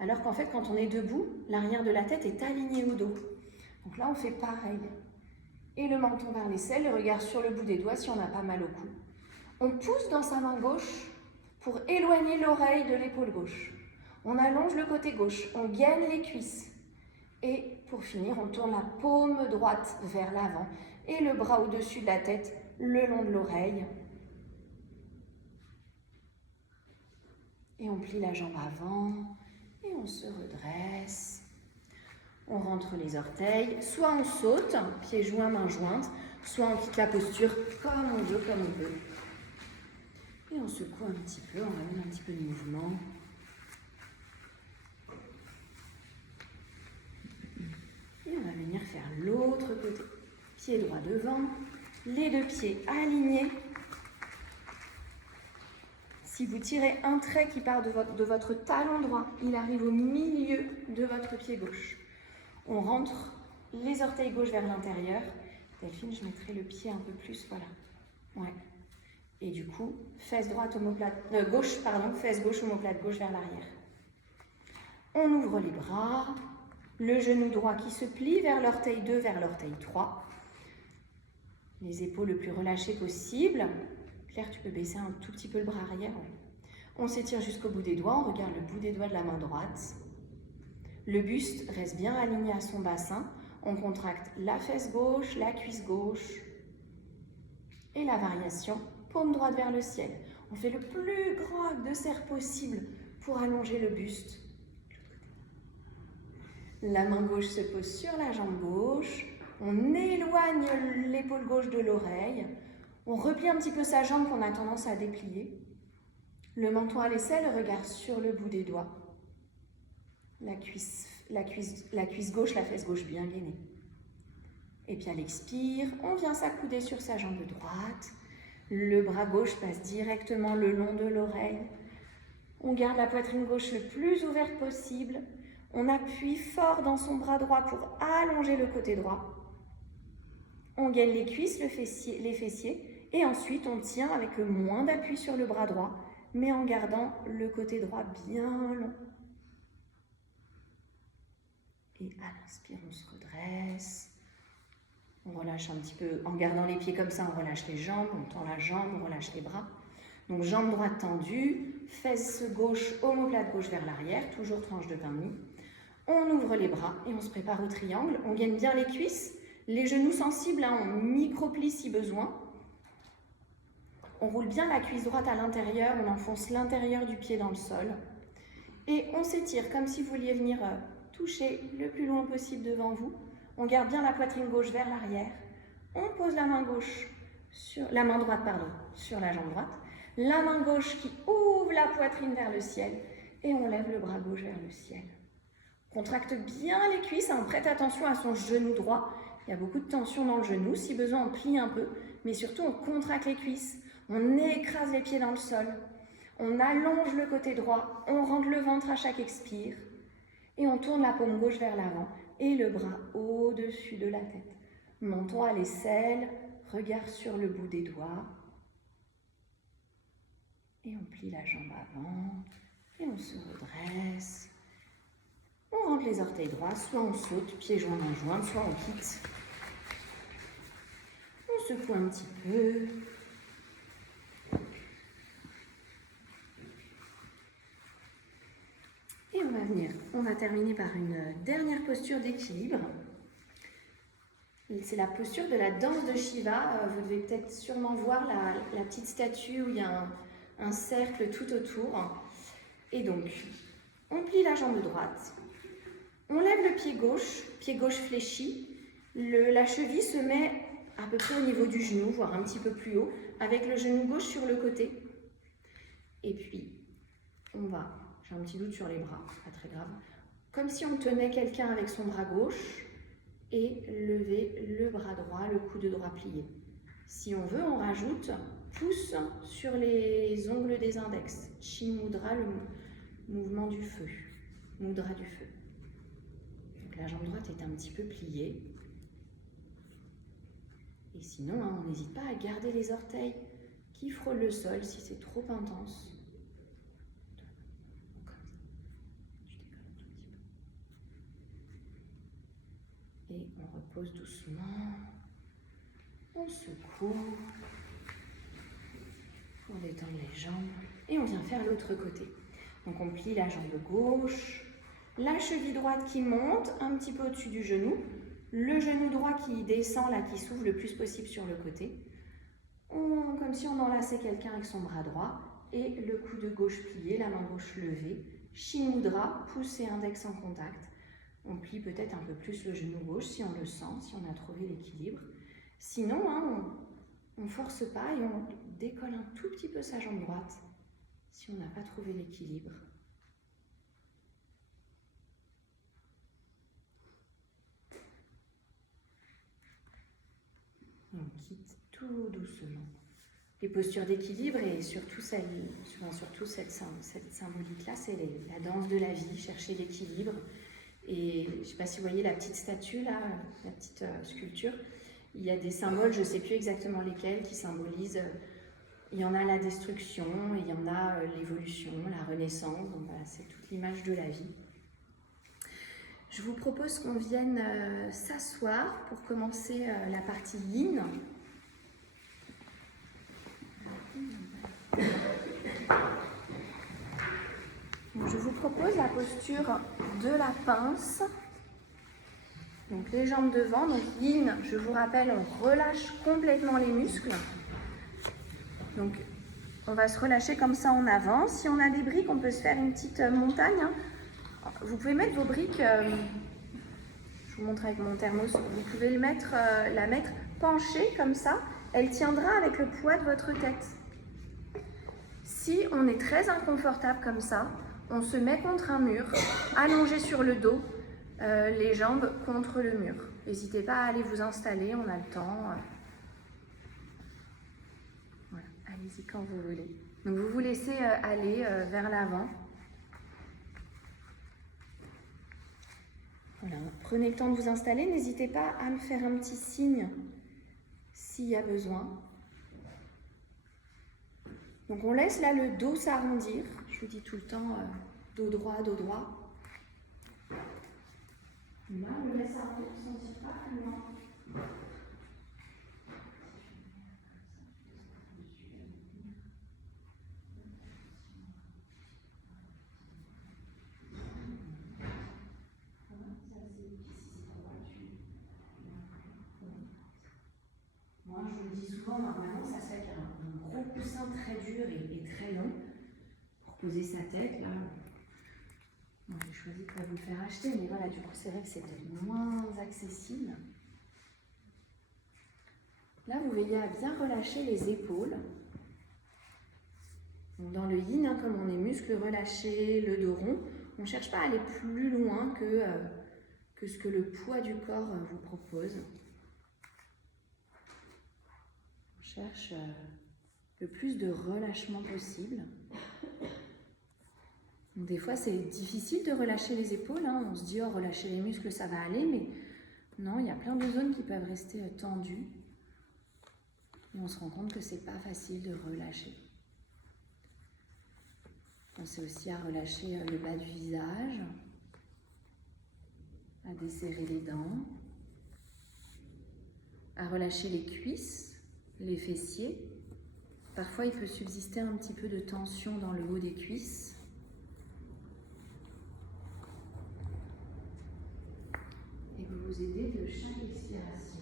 alors qu'en fait, quand on est debout, l'arrière de la tête est aligné au dos. Donc là, on fait pareil. Et le menton vers l'aisselle, le regard sur le bout des doigts si on n'a pas mal au cou. On pousse dans sa main gauche pour éloigner l'oreille de l'épaule gauche. On allonge le côté gauche, on gaine les cuisses. Et pour finir, on tourne la paume droite vers l'avant et le bras au-dessus de la tête, le long de l'oreille. Et on plie la jambe avant et on se redresse. On rentre les orteils, soit on saute, pieds joints, mains jointes, soit on quitte la posture comme on veut, comme on peut. Et on secoue un petit peu, on ramène un petit peu de mouvement. Et on va venir faire l'autre côté. Pied droit devant, les deux pieds alignés. Si vous tirez un trait qui part de votre talon droit, il arrive au milieu de votre pied gauche. On rentre les orteils gauche vers l'intérieur. Delphine, je mettrai le pied un peu plus, voilà. Ouais. Et du coup, fesse droite, fesse gauche, omoplate gauche vers l'arrière. On ouvre les bras, le genou droit qui se plie vers l'orteil 2, vers l'orteil 3. Les épaules le plus relâchées possible. Claire, tu peux baisser un tout petit peu le bras arrière. Ouais. On s'étire jusqu'au bout des doigts, on regarde le bout des doigts de la main droite. Le buste reste bien aligné à son bassin. On contracte la fesse gauche, la cuisse gauche. Et la variation, paume droite vers le ciel. On fait le plus grand arc de cercle possible pour allonger le buste. La main gauche se pose sur la jambe gauche. On éloigne l'épaule gauche de l'oreille. On replie un petit peu sa jambe qu'on a tendance à déplier. Le menton à l'aisselle, regard sur le bout des doigts. La cuisse gauche, la fesse gauche bien gainée. Et puis à l'expire, on vient s'accouder sur sa jambe droite. Le bras gauche passe directement le long de l'oreille. On garde la poitrine gauche le plus ouverte possible. On appuie fort dans son bras droit pour allonger le côté droit. On gaine les cuisses, les fessiers. Et ensuite, on tient avec le moins d'appui sur le bras droit, mais en gardant le côté droit bien long. Et à l'inspire, on se redresse. On relâche un petit peu, en gardant les pieds comme ça, on relâche les jambes, on tend la jambe, on relâche les bras. Donc jambe droite tendue, fesse gauche, omoplate gauche vers l'arrière, toujours tranche de pain nu. On ouvre les bras et on se prépare au triangle. On gaine bien les cuisses, les genoux sensibles, on micro-plie si besoin. On roule bien la cuisse droite à l'intérieur, on enfonce l'intérieur du pied dans le sol. Et on s'étire comme si vous vouliez venir toucher le plus loin possible devant vous. On garde bien la poitrine gauche vers l'arrière. On pose la main droite sur la jambe droite. La main gauche qui ouvre la poitrine vers le ciel. Et on lève le bras gauche vers le ciel. On contracte bien les cuisses. On prête attention à son genou droit. Il y a beaucoup de tension dans le genou. Si besoin, on plie un peu. Mais surtout, on contracte les cuisses. On écrase les pieds dans le sol. On allonge le côté droit. On rentre le ventre à chaque expire. Et on tourne la paume gauche vers l'avant. Et le bras au-dessus de la tête. Menton à l'aisselle, regard sur le bout des doigts. Et on plie la jambe avant. Et on se redresse. On rentre les orteils droits, soit on saute, pieds joints en jointe, soit on quitte. On secoue un petit peu. On va terminer par une dernière posture d'équilibre. C'est la posture de la danse de Shiva. Vous devez peut-être sûrement voir la petite statue où il y a un cercle tout autour. Et donc, on plie la jambe droite. On lève le pied gauche fléchi. La cheville se met à peu près au niveau du genou, voire un petit peu plus haut, avec le genou gauche sur le côté. Et puis, on va... J'ai un petit doute sur les bras, pas très grave. Comme si on tenait quelqu'un avec son bras gauche et lever le bras droit, le coude droit plié. Si on veut, on rajoute pouce sur les ongles des index. Chin Mudra, le mouvement du feu. Mudra du feu. Donc la jambe droite est un petit peu pliée. Et sinon, on n'hésite pas à garder les orteils qui frôlent le sol si c'est trop intense. Et on repose doucement, on secoue pour détendre les jambes et on vient faire l'autre côté. Donc on plie la jambe gauche, la cheville droite qui monte un petit peu au-dessus du genou, le genou droit qui descend là, qui s'ouvre le plus possible sur le côté, comme si on enlaçait quelqu'un avec son bras droit et le coude gauche plié, la main gauche levée, Shin Mudra, pouce et index en contact. On plie peut-être un peu plus le genou gauche si on le sent, si on a trouvé l'équilibre. Sinon, on ne force pas et on décolle un tout petit peu sa jambe droite si on n'a pas trouvé l'équilibre. On quitte tout doucement les postures d'équilibre et surtout cette symbolique-là, c'est la danse de la vie, chercher l'équilibre. Et je ne sais pas si vous voyez la petite statue là, la petite sculpture, il y a des symboles, je ne sais plus exactement lesquels, qui symbolisent, il y en a la destruction, et il y en a l'évolution, la renaissance, donc voilà, c'est toute l'image de la vie. Je vous propose qu'on vienne s'asseoir pour commencer la partie yin. Donc, je vous propose la posture de la pince. Donc les jambes devant, donc yin, je vous rappelle, on relâche complètement les muscles. Donc on va se relâcher comme ça en avant. Si on a des briques, on peut se faire une petite montagne. Vous pouvez mettre vos briques, je vous montre avec mon thermos. Vous pouvez la mettre penchée comme ça. Elle tiendra avec le poids de votre tête. Si on est très inconfortable comme ça, on se met contre un mur, allongé sur le dos, les jambes contre le mur. N'hésitez pas à aller vous installer, on a le temps. Voilà, allez-y quand vous voulez. Donc vous vous laissez aller vers l'avant. Voilà, prenez le temps de vous installer. N'hésitez pas à me faire un petit signe s'il y a besoin. Donc on laisse là le dos s'arrondir. Je vous dis tout le temps dos droit, dos droit. Là, on le laisse arrondir, on ne tire pas plus loin. Moi, je vous le dis souvent, normalement, ça se fait avec un gros coussin très dur et très long pour poser sa tête. Là, moi, j'ai choisi de ne pas vous le faire acheter, mais voilà, du coup, c'est vrai que c'est peut-être moins accessible. Là, vous veillez à bien relâcher les épaules. Donc, dans le yin, hein, comme on est muscles relâchés, le dos rond, on ne cherche pas à aller plus loin que ce que le poids du corps vous propose. On cherche le plus de relâchement possible. Donc, des fois, c'est difficile de relâcher les épaules. Hein. On se dit, oh, relâcher les muscles, ça va aller. Mais non, il y a plein de zones qui peuvent rester tendues. Et on se rend compte que c'est pas facile de relâcher. Pensez aussi à relâcher le bas du visage, à desserrer les dents, à relâcher les cuisses, les fessiers. Parfois, il peut subsister un petit peu de tension dans le haut des cuisses. Et vous vous aidez de chaque expiration.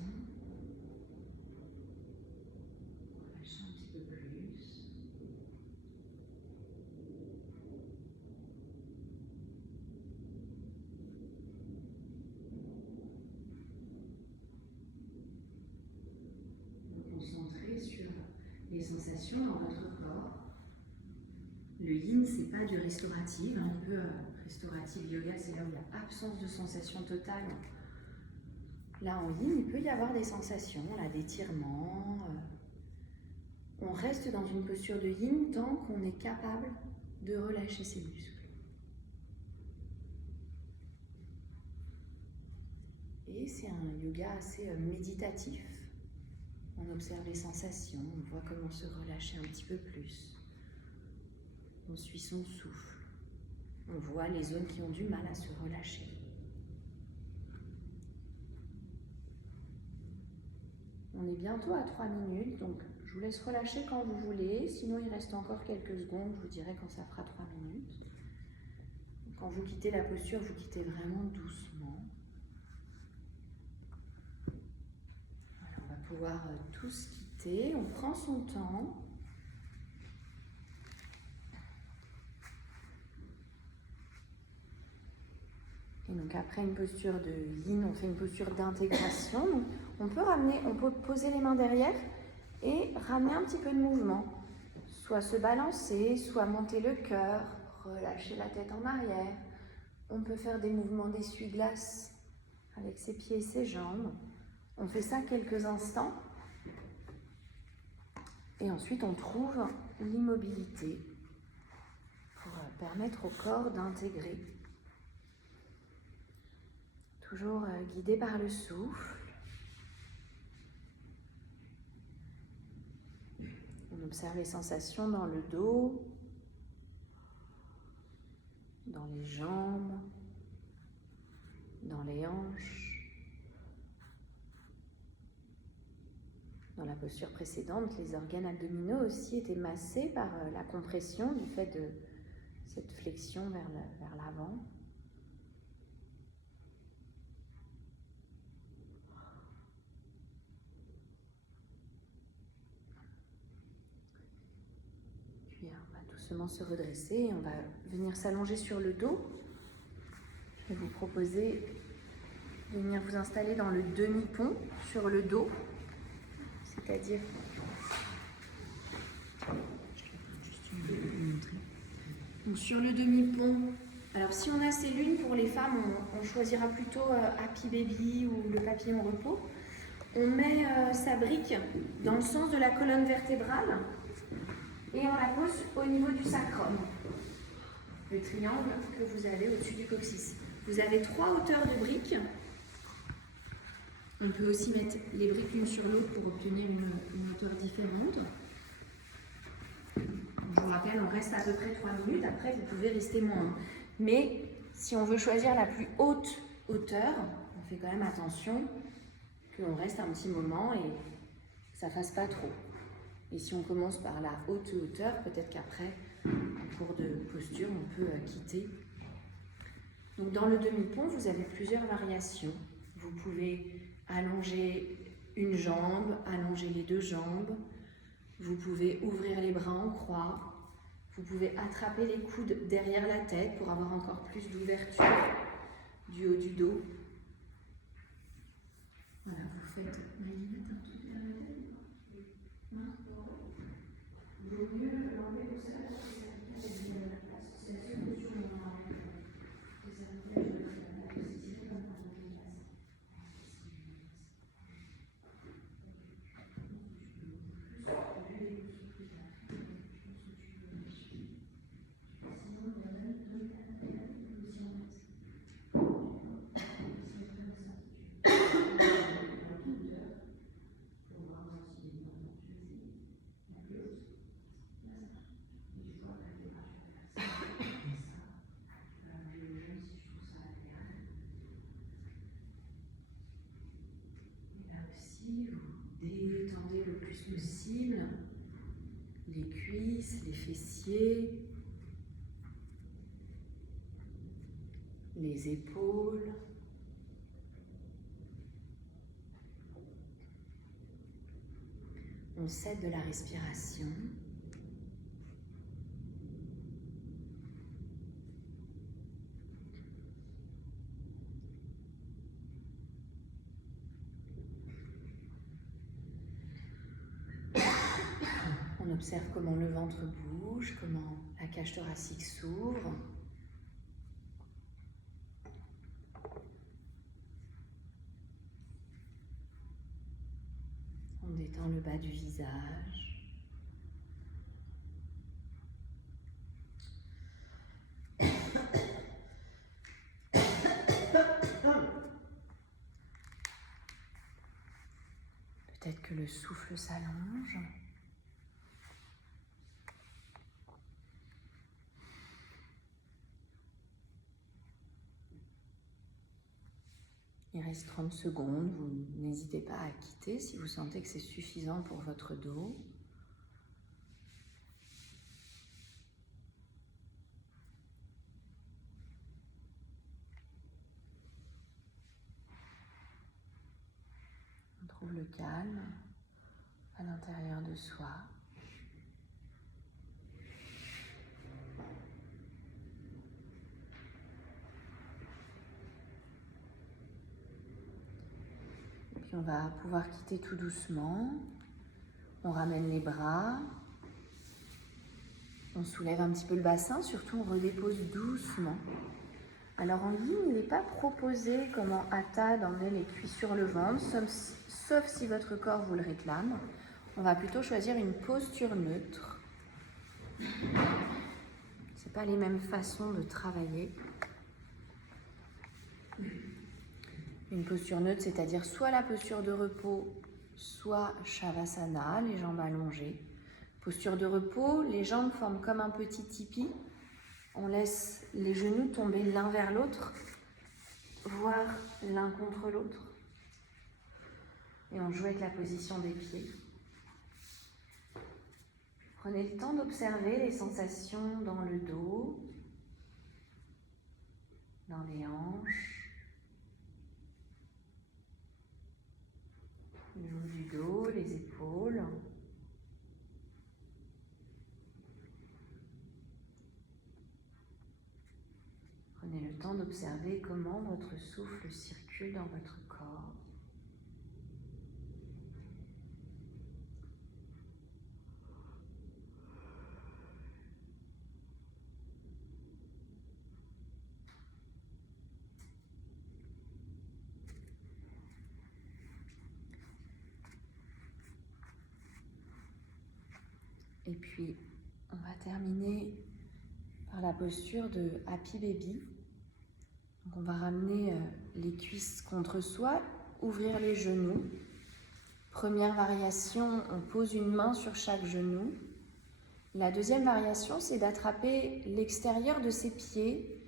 Relâchez un petit peu plus. Vous concentrez sur les sensations dans votre corps. Le yin, c'est pas du restauratif. Un peu restaurative yoga, c'est là où il y a absence de sensation totale. Là, en yin, il peut y avoir des sensations, là, d'étirement. On reste dans une posture de yin tant qu'on est capable de relâcher ses muscles. Et c'est un yoga assez méditatif. On observe les sensations, on voit comment se relâcher un petit peu plus. On suit son souffle. On voit les zones qui ont du mal à se relâcher. On est bientôt à 3 minutes, donc je vous laisse relâcher quand vous voulez. Sinon, il reste encore quelques secondes, je vous dirai quand ça fera 3 minutes. Quand vous quittez la posture, vous quittez vraiment doucement. Voilà, on va pouvoir tous quitter. On prend son temps. Et donc après une posture de yin, on fait une posture d'intégration. Donc on peut poser les mains derrière et ramener un petit peu de mouvement. Soit se balancer, soit monter le cœur, relâcher la tête en arrière. On peut faire des mouvements d'essuie-glace avec ses pieds et ses jambes. On fait ça quelques instants. Et ensuite on trouve l'immobilité pour permettre au corps d'intégrer. Toujours guidé par le souffle. On observe les sensations dans le dos, dans les jambes, dans les hanches. Dans la posture précédente, les organes abdominaux aussi étaient massés par la compression du fait de cette flexion vers l'avant. Puis on va doucement se redresser et on va venir s'allonger sur le dos. Je vais vous proposer de venir vous installer dans le demi-pont sur le dos, c'est-à-dire donc sur le demi-pont. Alors si on a ces lunes pour les femmes, on choisira plutôt Happy Baby ou le papillon repos. On met sa brique dans le sens de la colonne vertébrale et on la pose au niveau du sacrum, le triangle que vous avez au-dessus du coccyx. Vous avez 3 hauteurs de briques. On peut aussi mettre les briques l'une sur l'autre pour obtenir une hauteur différente. Je vous rappelle, on reste à peu près 3 minutes. Après, vous pouvez rester moins. Mais si on veut choisir la plus haute hauteur, on fait quand même attention qu'on reste un petit moment et que ça ne fasse pas trop. Et si on commence par la haute hauteur, peut-être qu'après, en cours de posture, on peut quitter. Donc dans le demi-pont, vous avez plusieurs variations. Vous pouvez allonger une jambe, allonger les 2 jambes. Vous pouvez ouvrir les bras en croix. Vous pouvez attraper les coudes derrière la tête pour avoir encore plus d'ouverture du haut du dos. Voilà, vous faites... Vous détendez le plus possible les cuisses, les fessiers, les épaules. On cède de la respiration. On observe comment le ventre bouge, comment la cage thoracique s'ouvre. On détend le bas du visage. Peut-être que le souffle s'allonge. Il reste 30 secondes, vous n'hésitez pas à quitter si vous sentez que c'est suffisant pour votre dos. On trouve le calme à l'intérieur de soi. Puis on va pouvoir quitter tout doucement. On ramène les bras. On soulève un petit peu le bassin, surtout on redépose doucement. Alors en yin, il n'est pas proposé, comme en hatha, d'emmener les cuisses sur le ventre, sauf si votre corps vous le réclame. On va plutôt choisir une posture neutre. C'est pas les mêmes façons de travailler. Une posture neutre, c'est-à-dire soit la posture de repos, soit Shavasana, les jambes allongées. Posture de repos, les jambes forment comme un petit tipi. On laisse les genoux tomber l'un vers l'autre, voire l'un contre l'autre. Et on joue avec la position des pieds. Prenez le temps d'observer les sensations dans le dos, dans les hanches, le haut du dos, les épaules. Prenez le temps d'observer comment votre souffle circule dans votre corps. Et puis, on va terminer par la posture de Happy Baby. Donc on va ramener les cuisses contre soi, ouvrir les genoux. Première variation, on pose une main sur chaque genou. La deuxième variation, c'est d'attraper l'extérieur de ses pieds,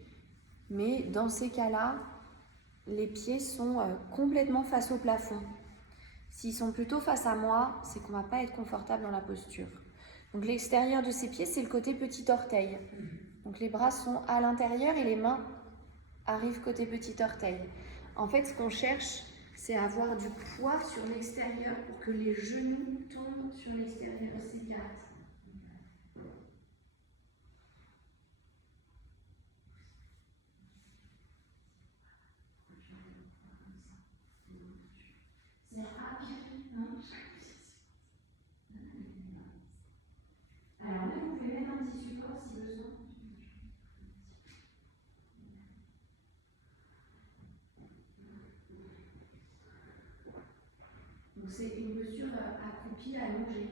mais dans ces cas-là, les pieds sont complètement face au plafond. S'ils sont plutôt face à moi, c'est qu'on ne va pas être confortable dans la posture. Donc l'extérieur de ses pieds, c'est le côté petit orteil. Donc les bras sont à l'intérieur et les mains arrivent côté petit orteil. En fait, ce qu'on cherche, c'est avoir du poids sur l'extérieur pour que les genoux tombent sur l'extérieur, s'écartent. C'est rapide, non? Alors là, vous pouvez mettre un petit support si besoin. Donc c'est une posture accroupie, allongée.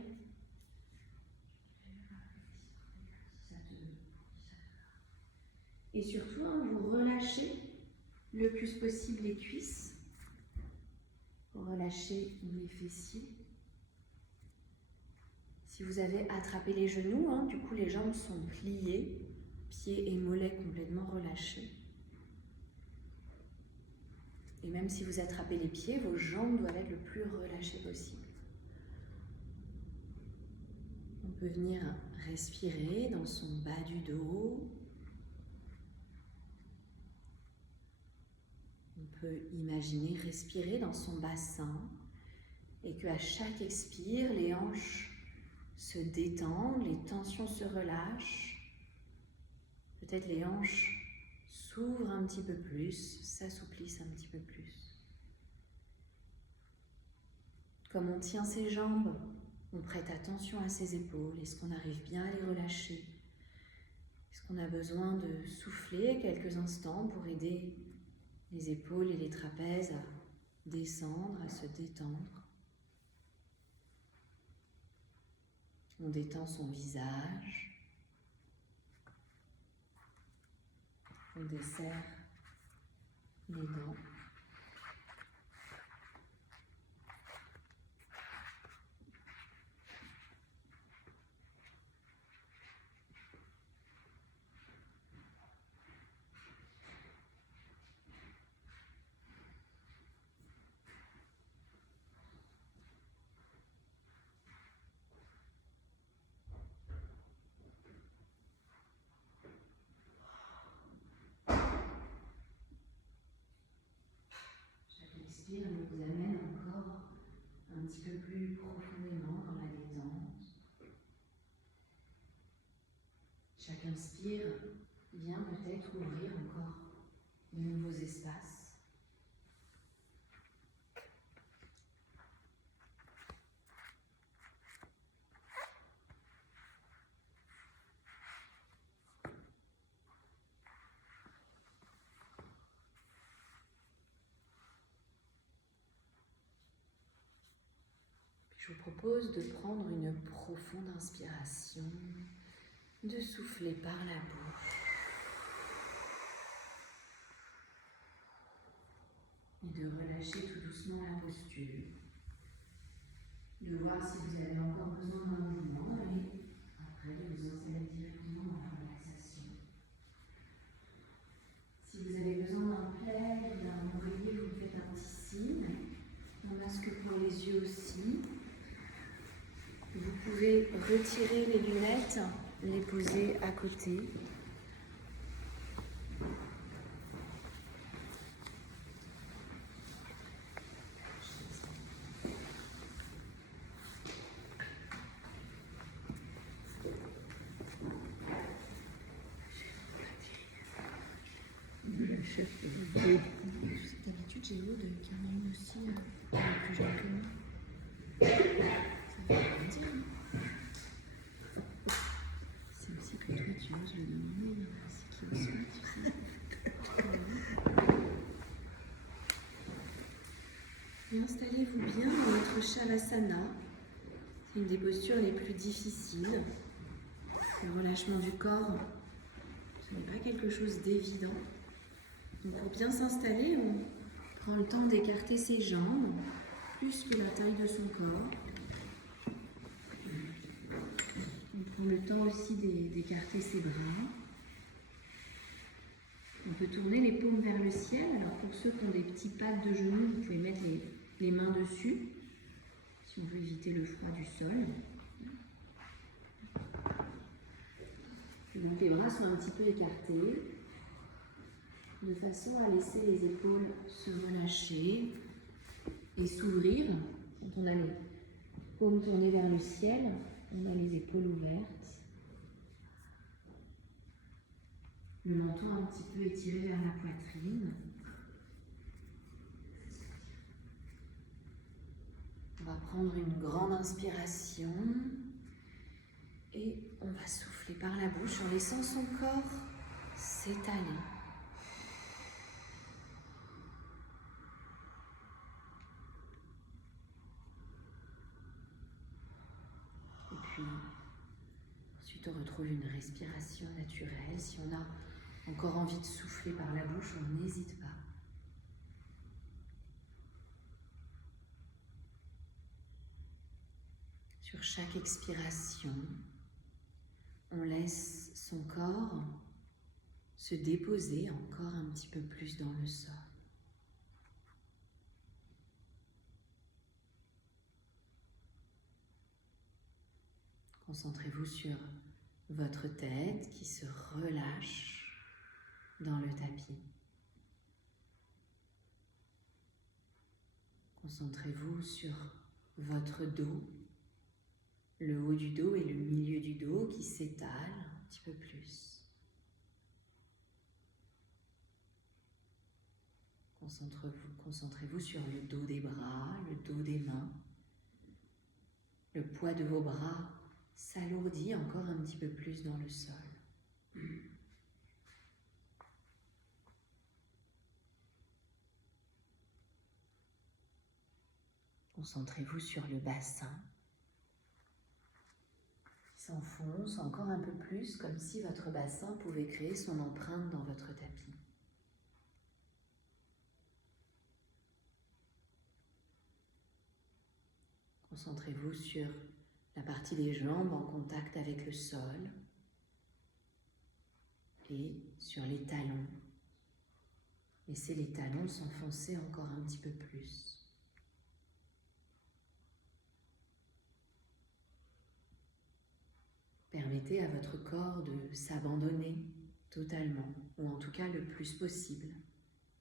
Et surtout, vous relâchez le plus possible les cuisses. Vous relâchez les fessiers. Si vous avez attrapé les genoux, du coup les jambes sont pliées, pieds et mollets complètement relâchés. Et même si vous attrapez les pieds, vos jambes doivent être le plus relâchées possible. On peut venir respirer dans son bas du dos. On peut imaginer respirer dans son bassin et qu'à chaque expire, les hanches se détendent, les tensions se relâchent. Peut-être les hanches s'ouvrent un petit peu plus, s'assouplissent un petit peu plus. Comme on tient ses jambes, on prête attention à ses épaules. Est-ce qu'on arrive bien à les relâcher? Est-ce qu'on a besoin de souffler quelques instants pour aider les épaules et les trapèzes à descendre, à se détendre? On détend son visage. On desserre les dents. Expire nous amène encore un petit peu plus profondément dans la détente. Chaque inspire vient peut-être ouvrir encore de nouveaux espaces. Je vous propose de prendre une profonde inspiration, de souffler par la bouche et de relâcher tout doucement la posture, de voir si vous avez encore besoin d'un mouvement et après de vous installer directement dans la relaxation. Si vous avez besoin d'un plaid ou d'un oreiller, vous me faites un petit signe, un masque pour les yeux aussi. Vous pouvez retirer les lunettes, les poser à côté. D'habitude, j'ai l'eau de Cameroun aussi, elle est plus jeune que moi. Ça veut rien dire. C'est aussi que toi, tu oses le demander, mais c'est qui ose pas, tu sais. Et installez-vous bien dans votre Shavasana. C'est une des postures les plus difficiles. Le relâchement du corps, ce n'est pas quelque chose d'évident. Donc pour bien s'installer, on prend le temps d'écarter ses jambes, plus que la taille de son corps. On prend le temps aussi d'écarter ses bras. On peut tourner les paumes vers le ciel. Alors pour ceux qui ont des petits pads de genoux, vous pouvez mettre les mains dessus, si on veut éviter le froid du sol. Donc les bras sont un petit peu écartés, de façon à laisser les épaules se relâcher et s'ouvrir. Quand on a les paumes tournées vers le ciel, on a les épaules ouvertes. Le menton un petit peu étiré vers la poitrine. On va prendre une grande inspiration et on va souffler par la bouche en laissant son corps s'étaler. Et puis, ensuite on retrouve une respiration naturelle. Si on a encore envie de souffler par la bouche, on n'hésite pas. Sur chaque expiration, on laisse son corps se déposer encore un petit peu plus dans le sol. Concentrez-vous sur votre tête qui se relâche dans le tapis. Concentrez-vous sur votre dos, le haut du dos et le milieu du dos qui s'étalent un petit peu plus. Concentrez-vous sur le dos des bras, le dos des mains. Le poids de vos bras s'alourdit encore un petit peu plus dans le sol. Concentrez-vous sur le bassin qui s'enfonce encore un peu plus, comme si votre bassin pouvait créer son empreinte dans votre tapis. Concentrez-vous sur la partie des jambes en contact avec le sol et sur les talons. Laissez les talons s'enfoncer encore un petit peu plus. Permettez à votre corps de s'abandonner totalement, ou en tout cas le plus possible,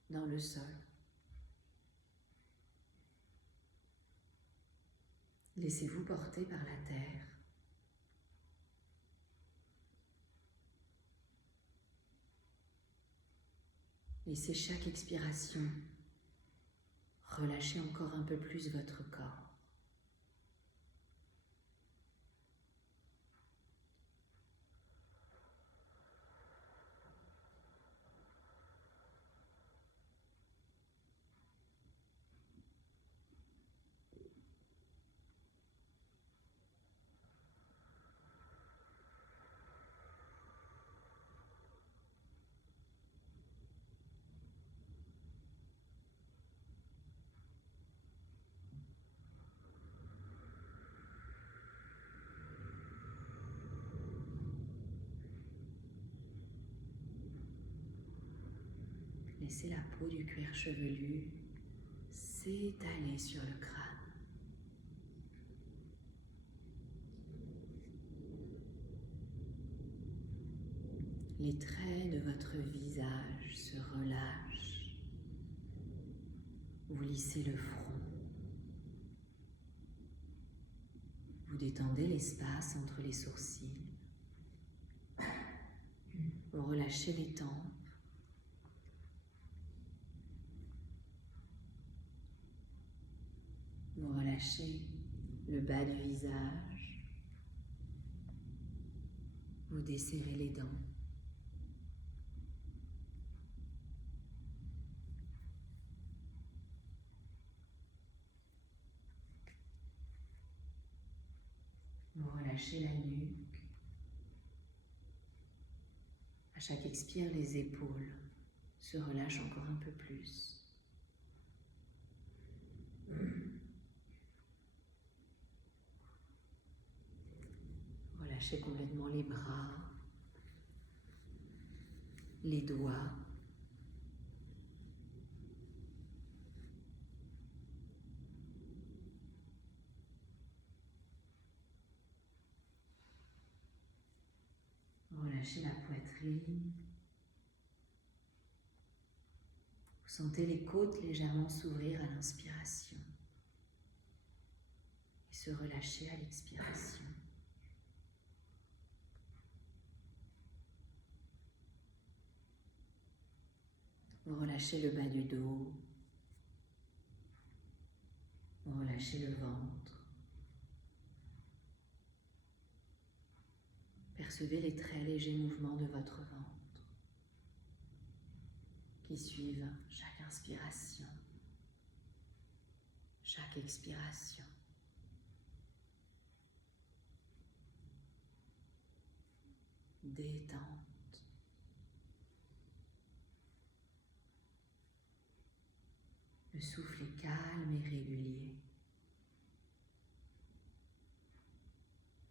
dans le sol. Laissez-vous porter par la terre. Laissez chaque expiration relâcher encore un peu plus votre corps. Laissez la peau du cuir chevelu s'étaler sur le crâne. Les traits de votre visage se relâchent. Vous lissez le front. Vous détendez l'espace entre les sourcils. Vous relâchez les tempes. relâchez le bas du visage. Vous desserrez les dents. Vous relâchez la nuque. À chaque expire, les épaules se relâchent encore un peu plus. Relâchez complètement les bras, les doigts. Relâchez la poitrine. Vous sentez les côtes légèrement s'ouvrir à l'inspiration et se relâcher à l'expiration. Vous relâchez le bas du dos. Vous relâchez le ventre. Percevez les très légers mouvements de votre ventre qui suivent chaque inspiration, chaque expiration. Détente. Le souffle est calme et régulier.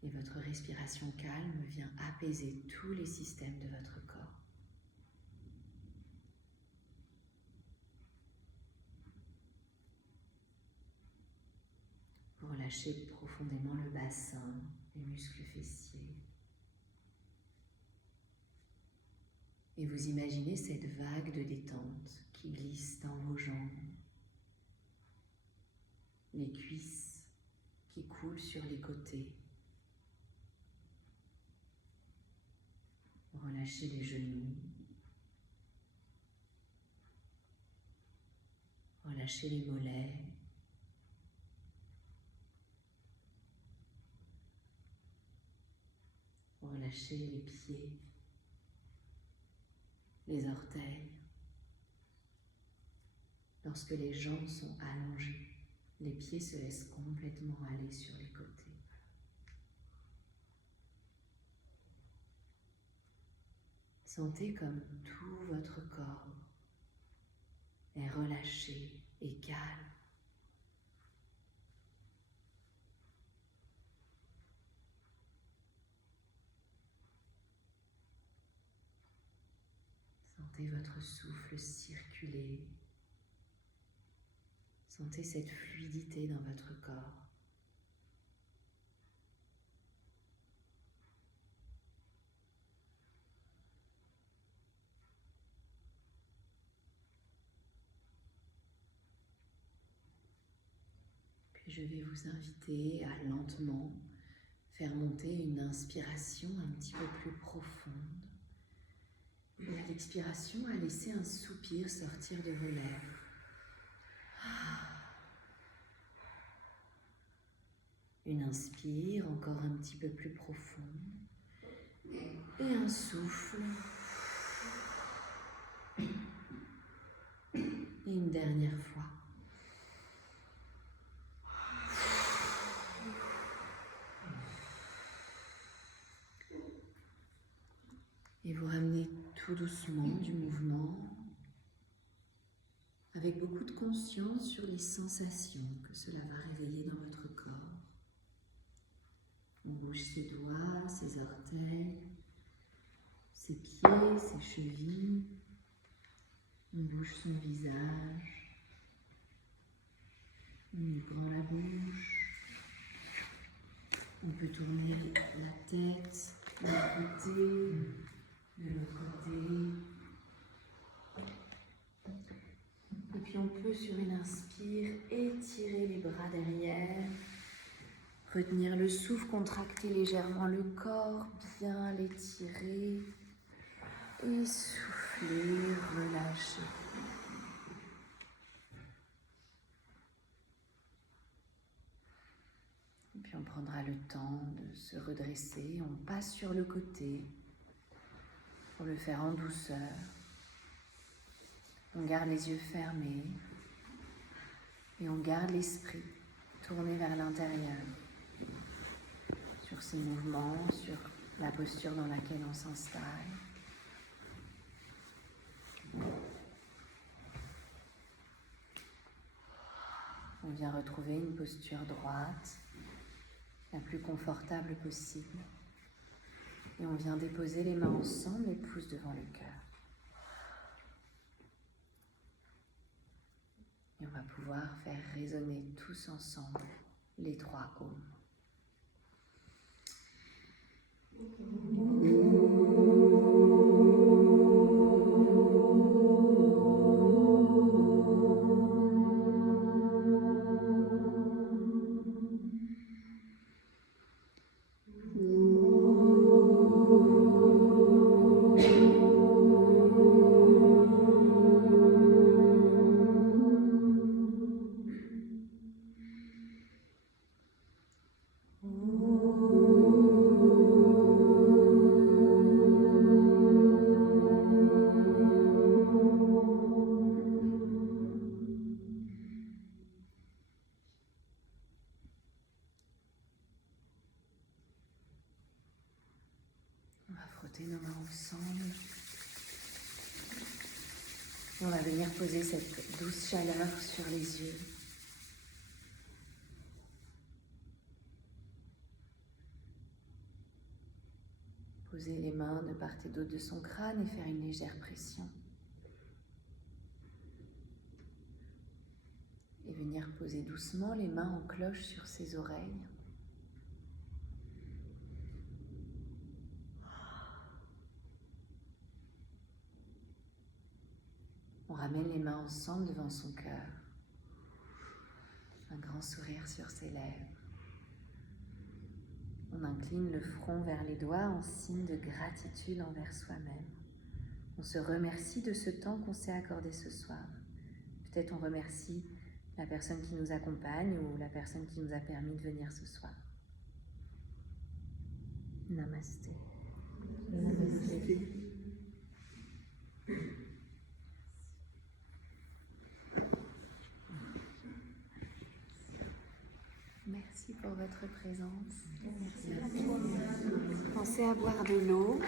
Et votre respiration calme vient apaiser tous les systèmes de votre corps. Vous relâchez profondément le bassin, les muscles fessiers. Et vous imaginez cette vague de détente qui glisse dans vos jambes, les cuisses qui coulent sur les côtés. Relâchez les genoux. Relâchez les mollets. Relâchez les pieds, les orteils. Lorsque les jambes sont allongées, les pieds se laissent complètement aller sur les côtés. Sentez comme tout votre corps est relâché et calme. Sentez votre souffle circuler. Sentez cette fluidité dans votre corps. Puis je vais vous inviter à lentement faire monter une inspiration un petit peu plus profonde. Et à l'expiration, à laisser un soupir sortir de vos lèvres. Une inspire encore un petit peu plus profonde. Et un souffle. Et une dernière fois. Et vous ramenez tout doucement du mouvement avec beaucoup de conscience sur les sensations que cela va réveiller dans votre corps. On bouge ses doigts, ses orteils, ses pieds, ses chevilles. On bouge son visage. On ouvre la bouche. On peut tourner la tête d'un côté, de l'autre côté. Et puis on peut, sur une inspire, étirer les bras derrière. Retenir le souffle, contracter légèrement le corps, bien l'étirer. Et souffler, relâcher. on prendra le temps de se redresser. On passe sur le côté pour le faire en douceur. On garde les yeux fermés et on garde l'esprit tourné vers l'intérieur, sur ces mouvements, sur la posture dans laquelle on s'installe. On vient retrouver une posture droite, la plus confortable possible. Et on vient déposer les mains ensemble, les pouces devant le cœur. Et on va pouvoir faire résonner tous ensemble les 3 ohms. On va frotter nos mains ensemble. Et on va venir poser cette douce chaleur sur les yeux. Poser les mains de part et d'autre de son crâne et faire une légère pression. Et venir poser doucement les mains en cloche sur ses oreilles. On ramène les mains ensemble devant son cœur. Un grand sourire sur ses lèvres. On incline le front vers les doigts en signe de gratitude envers soi-même. On se remercie de ce temps qu'on s'est accordé ce soir. Peut-être on remercie la personne qui nous accompagne ou la personne qui nous a permis de venir ce soir. Namasté. Namasté. Merci pour votre présence. Merci. Pensez à boire de l'eau.